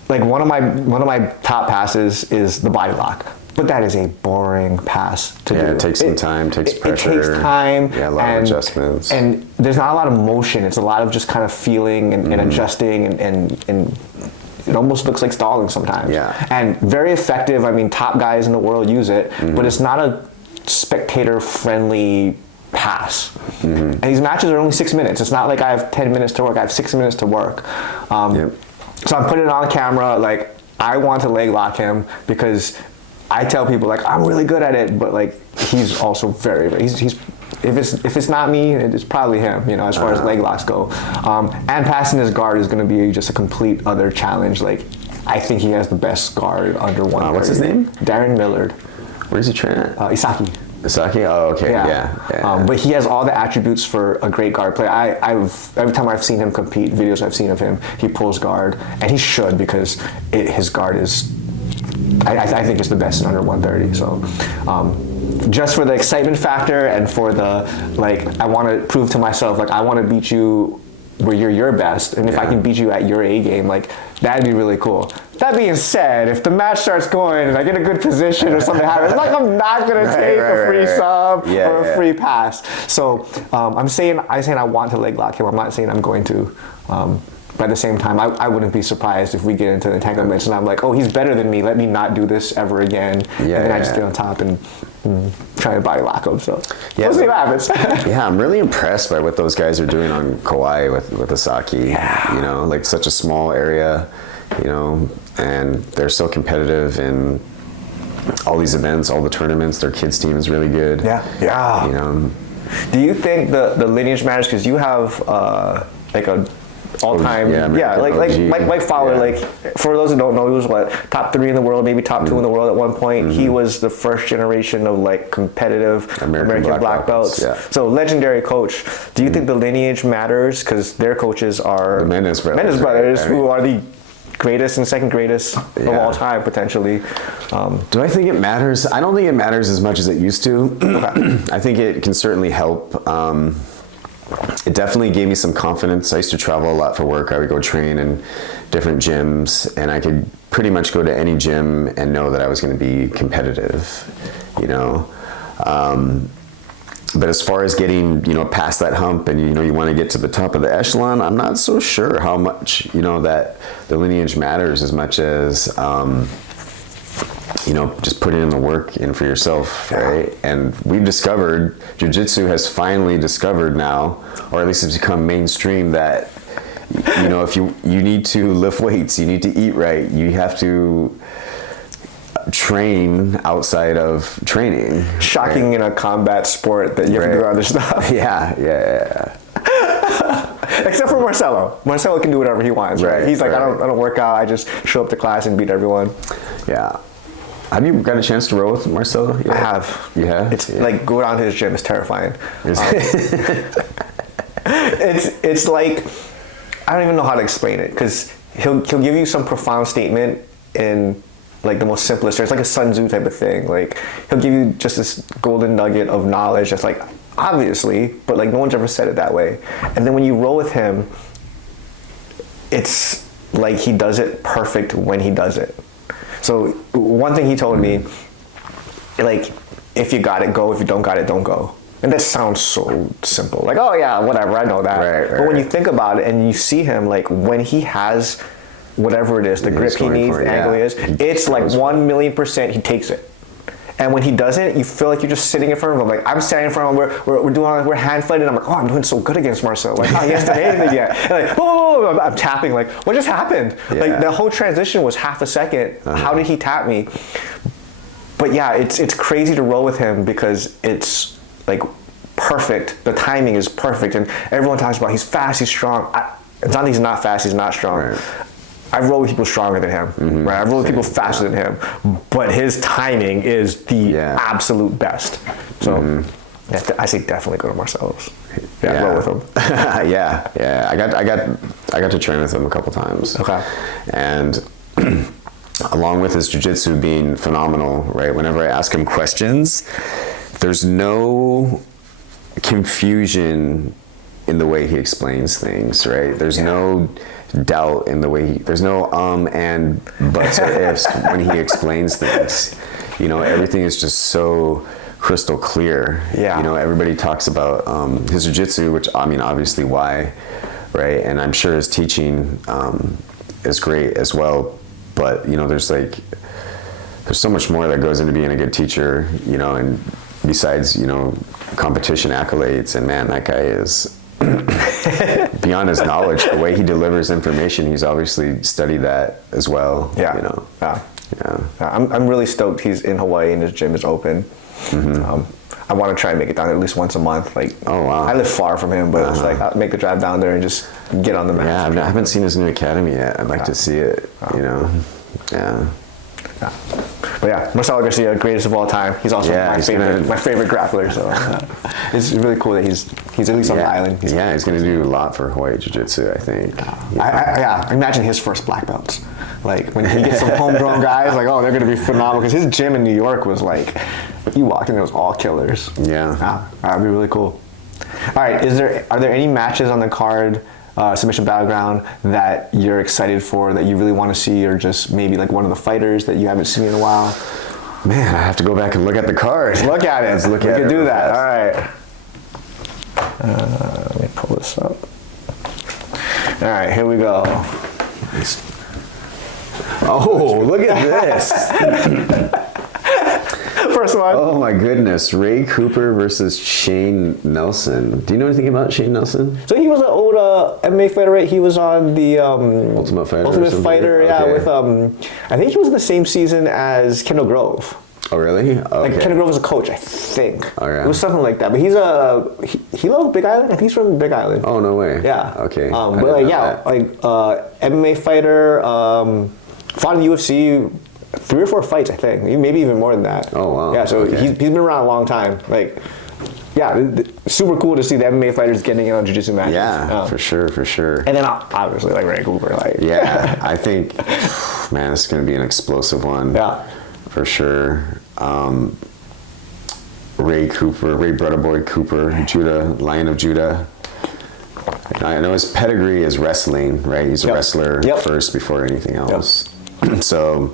like one of my top passes is the body lock, but that is a boring pass to do. Yeah, it takes some time, takes pressure. It takes time. Yeah, a lot of adjustments. And there's not a lot of motion. It's a lot of just kind of feeling and adjusting and it almost looks like stalling sometimes. Yeah. And very effective. I mean, top guys in the world use it, but it's not a spectator-friendly pass. And these matches are only 6 minutes. It's not like I have 10 minutes to work. I have 6 minutes to work. So I'm putting it on camera. Like, I want to leg lock him because I tell people, like, I'm really good at it, but like he's also very he's if it's not me, it's probably him, you know, as far as leg locks go. And passing his guard is going to be just a complete other challenge. Like, I think he has the best guard under 130. What's his name? Darren Millard. Where's he training at? Isaki. Isaki? Oh, okay. Yeah. But he has all the attributes for a great guard player. Every time I've seen him compete, videos I've seen of him, he pulls guard, and he should, because his guard is, I think, is the best in under 130. So, just for the excitement factor and for the, like, I want to prove to myself, like, I want to beat you where you're your best, and if I can beat you at your A game, like, that'd be really cool. That being said, if the match starts going and I get a good position or something happens, like, I'm not gonna take a free sub or a free pass. So I'm saying I want to leg lock him. I'm not saying I'm going to. But at the same time, I wouldn't be surprised if we get into entanglements and I'm like, oh, he's better than me. Let me not do this ever again. And then I just get on top and try to body lock him. So we'll see what happens. Yeah, I'm really impressed by what those guys are doing on Kauai with Asaki. Yeah. You know, like, such a small area, you know, and they're so competitive in all these events, all the tournaments. Their kids team is really good. Yeah. You know. Do you think the Lineage matters? Because you have like a all-time, Mike Fowler, like, for those who don't know, he was top 3 in the world, maybe top 2 in the world at one point. He was the first generation of, like, competitive American black belts. Yeah. So, legendary coach. Do you think the Lineage matters? Because their coaches are The Mendes brothers, who are the greatest and second greatest of all time, potentially. Do I think it matters? I don't think it matters as much as it used to. I think it can certainly help. It definitely gave me some confidence. I used to travel a lot for work. I would go train in different gyms, and I could pretty much go to any gym and know that I was going to be competitive, you know. But as far as getting, you know, past that hump and, you know, you want to get to the top of the echelon, I'm not so sure how much, you know, that the Lineage matters as much as, you know, just putting in the work in for yourself, right? And we've discovered, Jiu-Jitsu has finally discovered now, or at least it's become mainstream, that, you know, if you need to lift weights, you need to eat right, you have to train outside of training. Shocking, right? In a combat sport that you have to do other stuff. Yeah. Except for Marcelo. Marcelo can do whatever he wants, right? He's like, I don't work out. I just show up to class and beat everyone. Yeah. Have you got a chance to roll with Marcelo? I have. You have? It's like go down to his gym is terrifying. It's like, I don't even know how to explain it, because he'll give you some profound statement in like the most simplest terms. It's like a Sun Tzu type of thing. Like he'll give you just this golden nugget of knowledge that's like, obviously, but like no one's ever said it that way. And then when you roll with him, it's like he does it perfect when he does it. So one thing he told me, like, if you got it, go. If you don't got it, don't go. And that sounds so simple. Like, oh yeah, whatever, I know that. Right, but when you think about it and you see him, like when he has whatever it is, the grip he needs, the angle he is, it's like 1,000,000% he takes it. And when he doesn't, you feel like you're just sitting in front of him. Like I'm standing in front of him, we're hand fighting. I'm like, oh, I'm doing so good against Marcel. Like, oh, he hasn't done anything yet. And like, whoa, I'm tapping. Like, what just happened? Yeah. Like the whole transition was half a second. How did he tap me? But yeah, it's crazy to roll with him because it's like perfect. The timing is perfect, and everyone talks about he's fast, he's strong. It's not that he's not fast, he's not strong. Right. I've rolled with people stronger than him, right? I've rolled with people faster than him, but his timing is the absolute best. So I say definitely go to Marcelo's. Roll with him. yeah. I got to train with him a couple times. Okay. And along with his jiu-jitsu being phenomenal, right? Whenever I ask him questions, there's no confusion in the way he explains things, right? There's no doubt in the way there's no and buts or ifs when he explains things. You know, everything is just so crystal clear. Yeah. You know, everybody talks about his jiu-jitsu, which I mean, obviously why, right? And I'm sure his teaching is great as well. But you know, there's so much more that goes into being a good teacher. You know, and besides, you know, competition accolades, and man, that guy is beyond his knowledge. The way he delivers information, he's obviously studied that as well. Yeah. You know. Yeah. I'm really stoked he's in Hawaii and his gym is open. I want to try and make it down there at least once a month. Like, oh wow, I live far from him, but it's like I'll make the drive down there and just get on the mat. Yeah, I haven't seen his new academy yet. I'd like to see it. You know. Yeah. But yeah, Marcelo Garcia, greatest of all time. He's also my favorite grappler. So it's really cool that he's at least on the island. He's going to do a lot for Hawaii Jiu-Jitsu, I think. I imagine his first black belts. Like when he gets some homegrown guys, like, oh, they're going to be phenomenal. Because his gym in New York was like, you walked in, it was all killers. Yeah. That'd be really cool. All right, are there any matches on the card, Submission Battleground, that you're excited for, that you really want to see, or just maybe like one of the fighters that you haven't seen in a while? Man, I have to go back and look at the card. Look at it. We can do that. All right. Let me pull this up. All right, here we go. Oh, look at this. First one. Oh my goodness. Ray Cooper versus Shane Nelson. Do you know anything about Shane Nelson? So he was an old MMA fighter, right? He was on the Ultimate Fighter. Ultimate Fighter, okay. With I think he was in the same season as Kendall Grove. Oh really? Okay. Like Kendall Grove was a coach, I think. Oh yeah. It was something like that. But he's he loves Big Island. I think he's from Big Island. Oh no way. Yeah. Okay. But like MMA fighter, fought in the UFC. 3 or 4 fights, I think. Maybe even more than that. Oh, wow. Yeah, so he's been around a long time. Like, yeah, super cool to see the MMA fighters getting in on jiu-jitsu matches. Yeah, for sure. And then obviously, like, Ray Cooper. Like. Yeah, I think, man, it's going to be an explosive one. Yeah. For sure. Ray Brother Boy Cooper, Judah, Lion of Judah. I know his pedigree is wrestling, right? He's a wrestler first before anything else. So...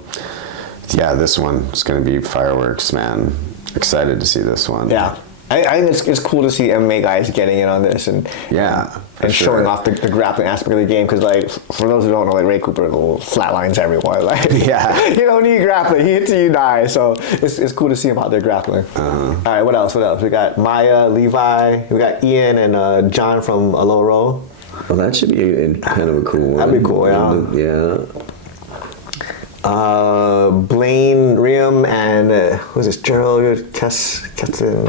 yeah, this one is going to be fireworks, man. Excited to see this one. Yeah. I think it's cool to see MMA guys getting in on this and showing off the grappling aspect of the game. Because, like, for those who don't know, like, Ray Cooper flatlines everyone. Like, you don't need grappling. He hits you, you die. So it's cool to see him out there grappling. All right, what else? We got Maya, Levi. We got Ian and John from Aloro. Well, that should be kind of a cool one. That'd be cool, yeah. Blaine Riem and who's this? Gerald Castanet.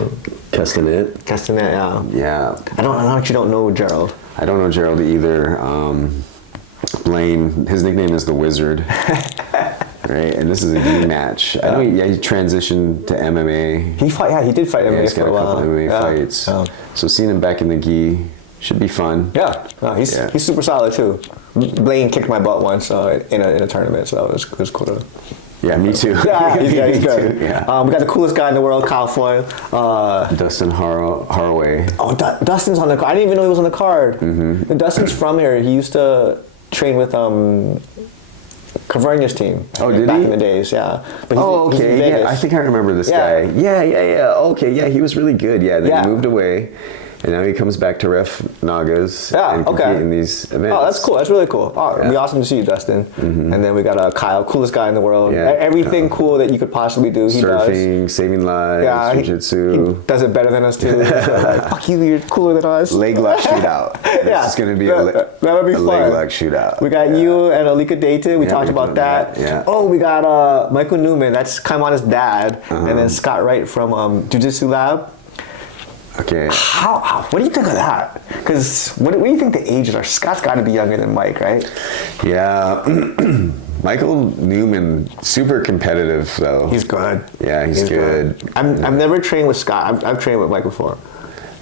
Yeah. I don't actually don't know Gerald. I don't know Gerald either. Blaine, his nickname is the Wizard. Right, and this is a gi match. I know. He transitioned to MMA. He did fight MMA He's got for a while. couple MMA fights. So seeing him back in the gi should be fun. Yeah, he's super solid too. Blaine kicked my butt once in a tournament, so it was cool to. Yeah, me too. He's good. Yeah. We got the coolest guy in the world, Kyle Floyd. Dustin Haraway. Oh, Dustin's on the card. I didn't even know he was on the card. Mm-hmm. Dustin's from here. He used to train with Cavernia's team. Back in the days, yeah. But he's in Vegas. I think I remember this guy. Yeah. Okay, yeah, he was really good. Yeah, then he moved away. And now he comes back to ref Nagas and compete in these events. Oh, that's cool. That's really cool. It'd be awesome to see you, Dustin. Mm-hmm. And then we got Kyle, coolest guy in the world. Yeah, Everything cool that you could possibly do, he does. Surfing, saving lives, jiu-jitsu. He does it better than us too. So fuck you, you're cooler than us. Leg lock shootout. This is going to be a leg lock shootout. We got you and Alika Dayton. We talked about that. Yeah. Oh, we got Michael Newman. That's Kaimana's dad. And then Scott Wright from Jiu-Jitsu Lab. Okay. What do you think of that? Because what do you think the ages are? Scott's got to be younger than Mike, right? Yeah. Michael Newman, super competitive though. He's good. Yeah, he's good. I've never trained with Scott. I've trained with Mike before.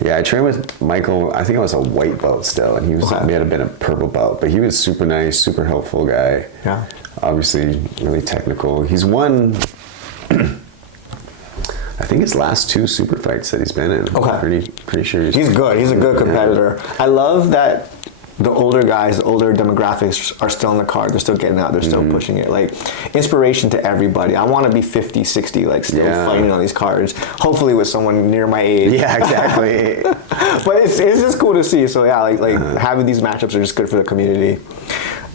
Yeah, I trained with Michael. I think I was a white belt still, and he may have been a purple belt, but he was super nice, super helpful guy. Yeah. Obviously, really technical. He's won. I think his last 2 super fights that he's been in. Okay. Pretty sure he's good. He's a good competitor. Yeah. I love that the older guys, the older demographics are still on the card. They're still getting out. They're still pushing it. Like, inspiration to everybody. I want to be 50, 60, like, still fighting on these cards. Hopefully with someone near my age. Yeah, exactly. But it's just cool to see. So, yeah, having these matchups are just good for the community.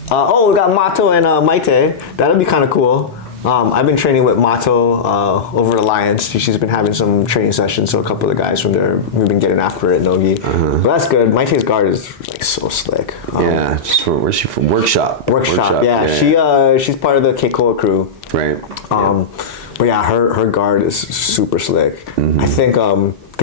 We got Mato and Maite. That'll be kind of cool. I've been training with Mato over at Alliance. She's been having some training sessions, so a couple of the guys from there, we've been getting after it at Nogi. But that's good. Maite's guard is like so slick. Where's she from? Workshop. Yeah. She's part of the Keikoa crew. Right. But yeah, her guard is super slick. I think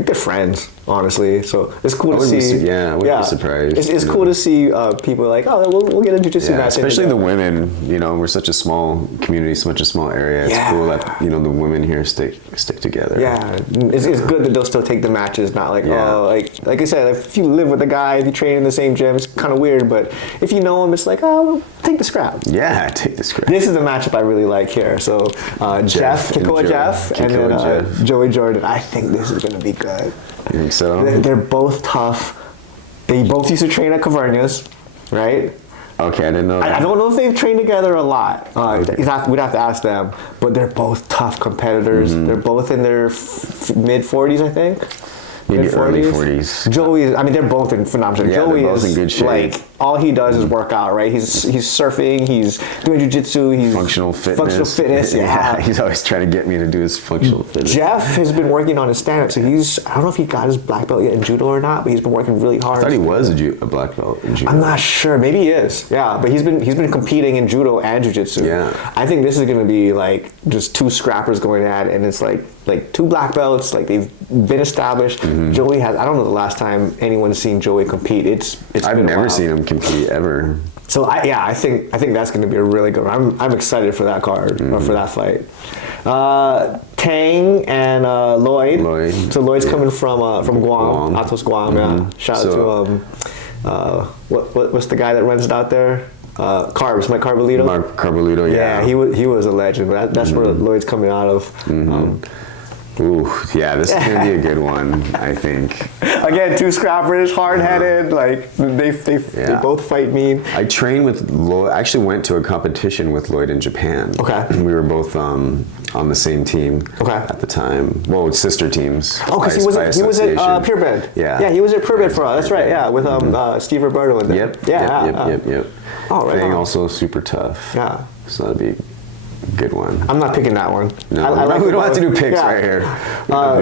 they're friends, honestly. So it's cool to see. I wouldn't be surprised. It's cool to see people like, we'll get a jiu-jitsu match. Especially the women. We're such a small community, such a small area. It's cool that the women here stick together. Yeah, it's good that they'll still take the matches. Not like like I said, if you live with a guy, if you train in the same gym, it's kind of weird. But if you know him, it's like, take the scrap. Yeah, take the scrap. This is a matchup I really like here. So Jeff, Kikoa Jeff, and then Joey Jordan. I think this is going to be good. You think so? They're both tough. They both used to train at Cavernia's, right? Okay, I didn't know that. I don't know if they've trained together a lot. We'd have to ask them. But they're both tough competitors. They're both in their mid-40s, I think. Maybe early 40s. Joey, they're both in phenomenal shape. Yeah, Joey they're both is in good shape. Like, all he does is work out, right? He's surfing, he's doing jiu-jitsu, he's functional fitness. Yeah. He's always trying to get me to do his functional fitness. Jeff has been working on his stand-up, so I don't know if he got his black belt yet in judo or not, but he's been working really hard. I thought he was a black belt in judo. I'm not sure. Maybe he is. Yeah, but he's been competing in judo and jiu-jitsu. Yeah. I think this is going to be like just 2 scrappers going at it, and it's like 2 black belts, like they've been established. Joey has, I don't know the last time anyone's seen Joey compete. I've never seen him compete ever. So I think that's going to be a really good one. I'm excited for that card or for that fight. Tang and Lloyd. So Lloyd's coming from Guam, Atos Guam. Yeah. Shout out to what's the guy that runs it out there? Carbs, Mike Carbolito. Mark Carbolito, yeah. Yeah, he was a legend. That's where Lloyd's coming out of. This is gonna be a good one, I think. Again, 2 scrappers, hard-headed, like they both fight mean. I trained with Lloyd. I actually went to a competition with Lloyd in Japan. Okay. We were both on the same team at the time. Well, sister teams. Oh, because he was at Pure Bed. Yeah, he was at Pure Bed for us. That's right. Yeah, with Steve Roberto and them. Yep. Oh, right. Thing also super tough. Yeah. So that'd be good one. I'm not picking that one. No, we don't have to do picks right here.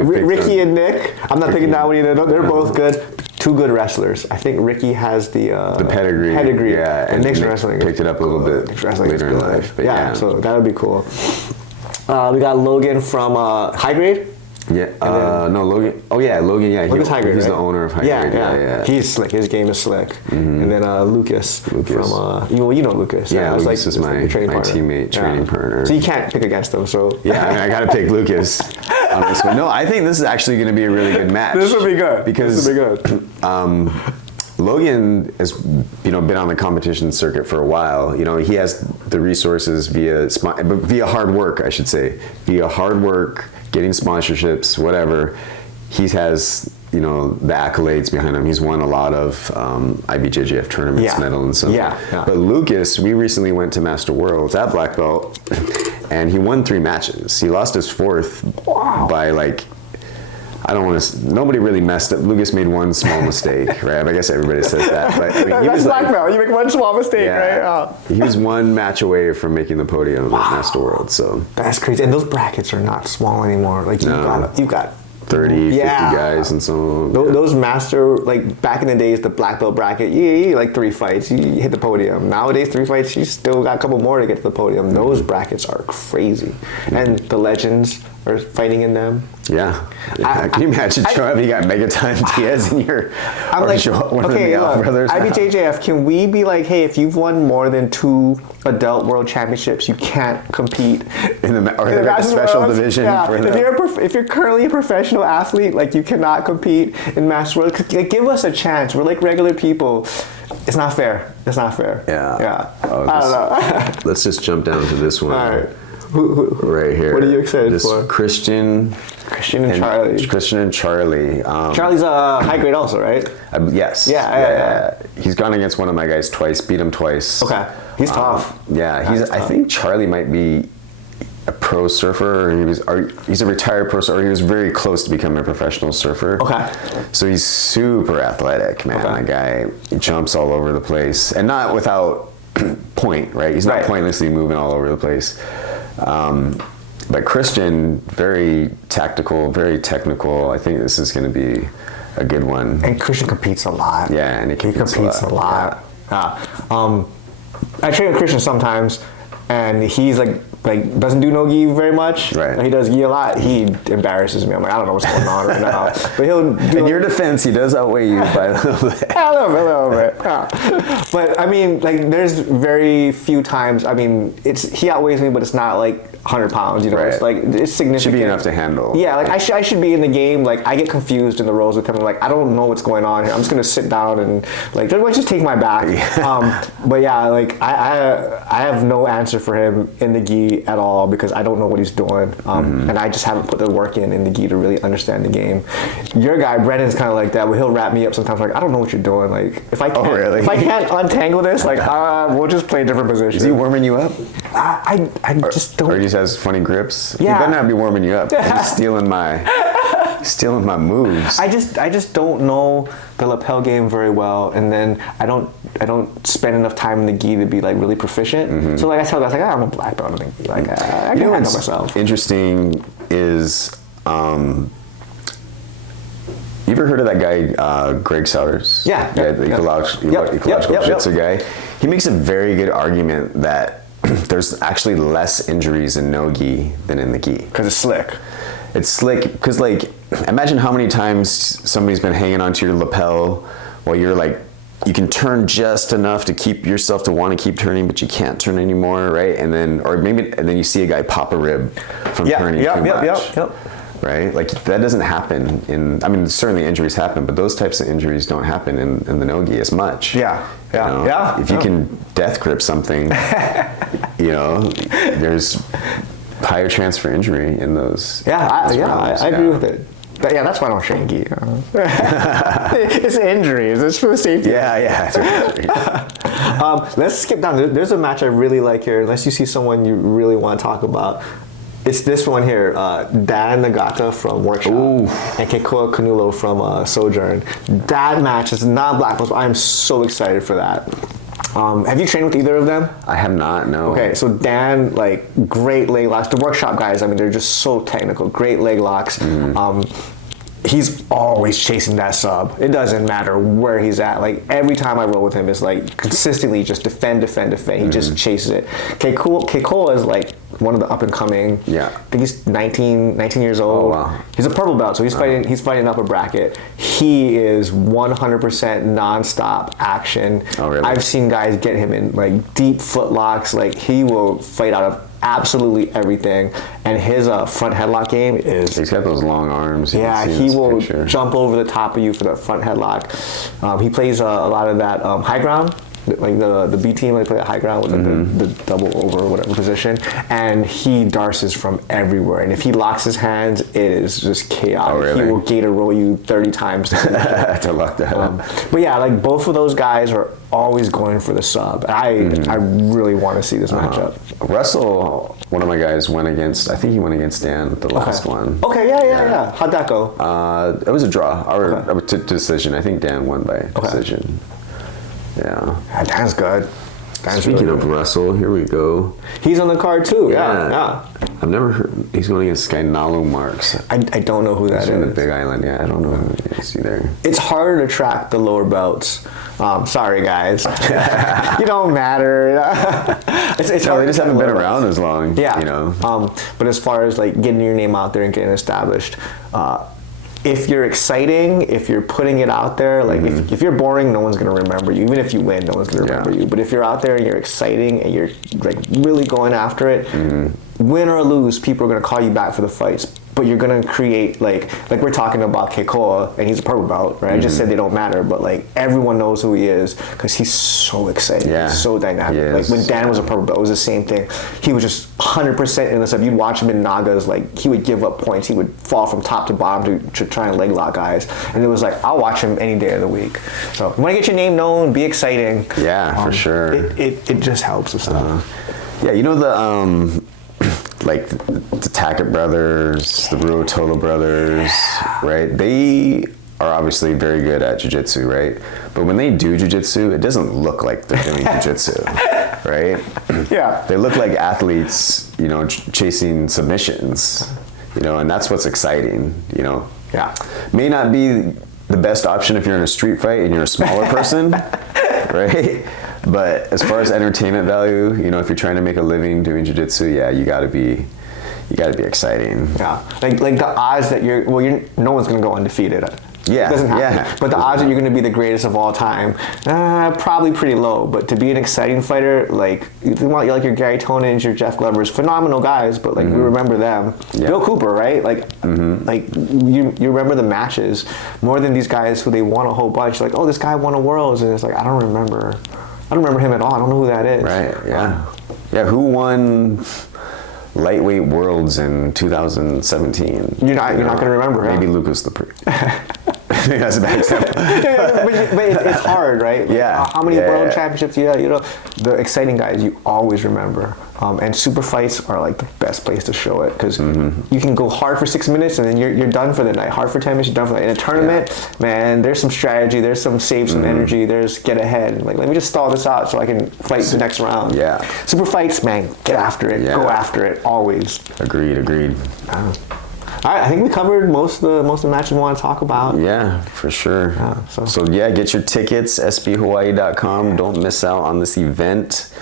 Ricky and Nick. I'm not picking that one either. They're both good. 2 good wrestlers. I think Ricky has the pedigree. Yeah, and Nick's wrestling picked it up a little bit later in life. But so that would be cool. We got Logan from High Grade. Yeah. No, Logan. Oh yeah, Logan. Yeah, Logan's high grade, he's right? the owner of high grade. Yeah. He's slick. His game is slick. And then Lucas from you know Lucas. Yeah, right? Lucas is my teammate, training partner. So you can't pick against them. So yeah, I got to pick Lucas on this one. No, I think this is actually going to be a really good match. This will be good. Because this will be good. Logan has been on the competition circuit for a while. He has the resources via hard work, I should say, via hard work, getting sponsorships, whatever. He has the accolades behind him. He's won a lot of IBJJF tournaments, medal and so. Yeah. But Lucas, we recently went to Master Worlds at Black Belt, and he won 3 matches. He lost his 4th by nobody really messed up. Lucas made one small mistake, right? I guess everybody says that. But he that's black belt. You make one small mistake, right? Oh. He was 1 match away from making the podium at Master World. So that's crazy. And those brackets are not small anymore. Like you've got 30, 50 guys and so. Those master, like back in the days, the black belt bracket, you like 3 fights, you hit the podium. Nowadays, 3 fights, you still got a couple more to get to the podium. Those brackets are crazy. And the legends are fighting in them. Yeah. Can you imagine showing up, you got Megatime Diaz in your, I'm or like, show one of okay, the Alpha Brothers? IBJJF, can we be like, hey, if you've won more than 2 adult world championships, you can't compete in the special Worlds? division for them. If you're currently a professional athlete, like you cannot compete in Master World. Give us a chance. We're like regular people. It's not fair. It's not fair. Yeah. I don't know. Let's just jump down to this one. All right. Right here. What are you excited for? Christian and Charlie. Christian and Charlie. Charlie's a high grade also, right? Yes. Yeah. He's gone against one of my guys twice, beat him twice. Okay. He's tough. I think Charlie might be a pro surfer, or he's a retired pro surfer, or he was very close to becoming a professional surfer. Okay. So he's super athletic, man. Okay. That guy jumps all over the place, and not without point, right? He's not pointlessly moving all over the place. But Christian, very tactical, very technical. I think this is going to be a good one. And Christian competes a lot. Yeah, and he competes a lot. I train with Christian sometimes, and he's like doesn't do no gi very much. Right. He does gi a lot. He embarrasses me. I'm like, I don't know what's going on right now. But he'll do. In your defense, he does outweigh you by a little bit. A little bit. But I mean, like, there's very few times. I mean, he outweighs me, but it's not like 100 pounds. Right. It's like it's significant. Should be enough to handle. Yeah, like I should be in the game. Like I get confused in the roles with him. I'm like, I don't know what's going on here. I'm just gonna sit down and like just take my back. But yeah, like I have no answer for him in the gi at all because I don't know what he's doing, and I just haven't put the work in the gi to really understand the game. Your guy Brennan's kind of like that, where he'll wrap me up sometimes. Like I don't know what you're doing. Like if I can't untangle this, like we'll just play different positions. Is he warming you up? I just don't. Or he just has funny grips. Yeah. He better not be warming you up. He's stealing my moves. I just don't know the lapel game very well, and then I don't spend enough time in the gi to be like really proficient. So like I tell guys, like I'm a black belt in the gi. Like I can handle myself. Interesting is, you ever heard of that guy Greg Sellers? Yeah. The ecological jiu-jitsu guy. He makes a very good argument that there's actually less injuries in no gi than in the gi. Because it's slick. It's slick because, like, imagine how many times somebody's been hanging onto your lapel while you're like, you can turn just enough to keep yourself to want to keep turning, but you can't turn anymore, right? And then you see a guy pop a rib from turning too much. Right? Like that doesn't happen certainly injuries happen, but those types of injuries don't happen in the no-gi as much. If you can death grip something, there's higher chance for injury in those. I agree with it. But yeah, that's why I don't train gi. It's injuries. It's for the safety. Let's skip down. There's a match I really like here. Unless you see someone you really want to talk about. It's this one here, Dan Nagata from Workshop and Keikoa Canulo from Sojourn. That match is not black belt. I'm so excited for that. Have you trained with either of them? I have not, no. Okay, so Dan, like, great leg locks. The Workshop guys, I mean, they're just so technical. Great leg locks. He's always chasing that sub. It doesn't matter where he's at. Like, every time I roll with him, it's like consistently just defend. He just chases it. Keikoa is like one of the up and coming. Yeah. I think he's 19 years old. Oh, wow. He's a purple belt, so he's fighting upper bracket. He is 100% nonstop action. Oh, really? I've seen guys get him in like deep footlocks. Like he will fight out of absolutely everything, and his front headlock game is. He's got those long arms. Yeah, he will jump over the top of you for that front headlock. He plays a lot of that high ground, like the B team. They play that high ground with the double over or whatever position, and he darces from everywhere. And if he locks his hands, it is just chaotic. Oh, really? He will gator roll you 30 times to lock that up. But yeah, like both of those guys are always going for the sub. I really want to see this matchup. Russell, one of my guys, went against. I think he went against Dan the last one. Okay, yeah. How'd that go? It was a draw or to decision. I think Dan won by decision. Yeah. Dan's good. Speaking of Russell, here we go. He's on the card too. Yeah. I've never heard. He's going against this guy Nalu Marks. I don't know who that is. From the Big Island. Yeah, I don't know who he is either. It's harder to track the lower belts. Sorry, guys. You don't matter. It's no, they just haven't been around as long. Yeah. You know. But as far as like getting your name out there and getting established, if you're exciting, if you're putting it out there, like if you're boring, no one's gonna remember you. Even if you win, no one's gonna remember you. But if you're out there and you're exciting and you're like really going after it, win or lose, people are gonna call you back for the fights. But you're gonna create like we're talking about Keikoa, and he's a purple belt, right? I just said they don't matter, but like everyone knows who he is because he's so exciting, so dynamic. Like when Dan was a purple belt, it was the same thing. He was just 100% in the stuff. You'd watch him in Nagas, like he would give up points. He would fall from top to bottom to try and leg lock guys, and it was like I'll watch him any day of the week. So you want to get your name known, be exciting. Yeah, for sure. It just helps with stuff. Yeah, you know the like the Tackett brothers, the Ruotolo brothers, right? They are obviously very good at jiu-jitsu, right? But when they do jiu-jitsu, it doesn't look like they're doing jiu-jitsu, right? Yeah. They look like athletes, you know, chasing submissions, you know, and that's what's exciting, you know? Yeah. May not be the best option if you're in a street fight and you're a smaller person, right? But as far as entertainment value, you know, if you're trying to make a living doing jiu-jitsu, yeah, you gotta be exciting. Yeah, like the odds that no one's gonna go undefeated. Yeah, it doesn't happen. Yeah. But the odds that you're gonna be the greatest of all time, probably pretty low. But to be an exciting fighter, like you want like your Gary Tonins, your Jeff Glovers, phenomenal guys, but like we remember them. Yeah. Bill Cooper, right? Like you remember the matches more than these guys who they won a whole bunch. Like, oh, this guy won a Worlds, and it's like I don't remember him at all. I don't know who that is. Right, yeah. Who won lightweight Worlds in 2017? You're not going to remember, maybe Lucas Lepre. That's a bad example. but it's hard, right? Like, yeah. How many world championships? Yeah, you know, the exciting guys you always remember. And super fights are like the best place to show it because you can go hard for 6 minutes and then you're done for the night. Hard for 10 minutes, you're done for the night. In a tournament, man, there's some strategy, there's some save some energy, there's get ahead. Like, let me just stall this out so I can fight the next round. Yeah. Super fights, man, get after it. Go after it, always. Agreed. All right, I think we covered most of the matches we want to talk about. Yeah, for sure. Yeah, so get your tickets, sbhawaii.com. Don't miss out on this event.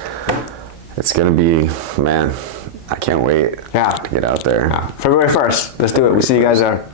It's going to be, man, I can't wait to get out there. February 1st. Let's do it. We'll see you guys there.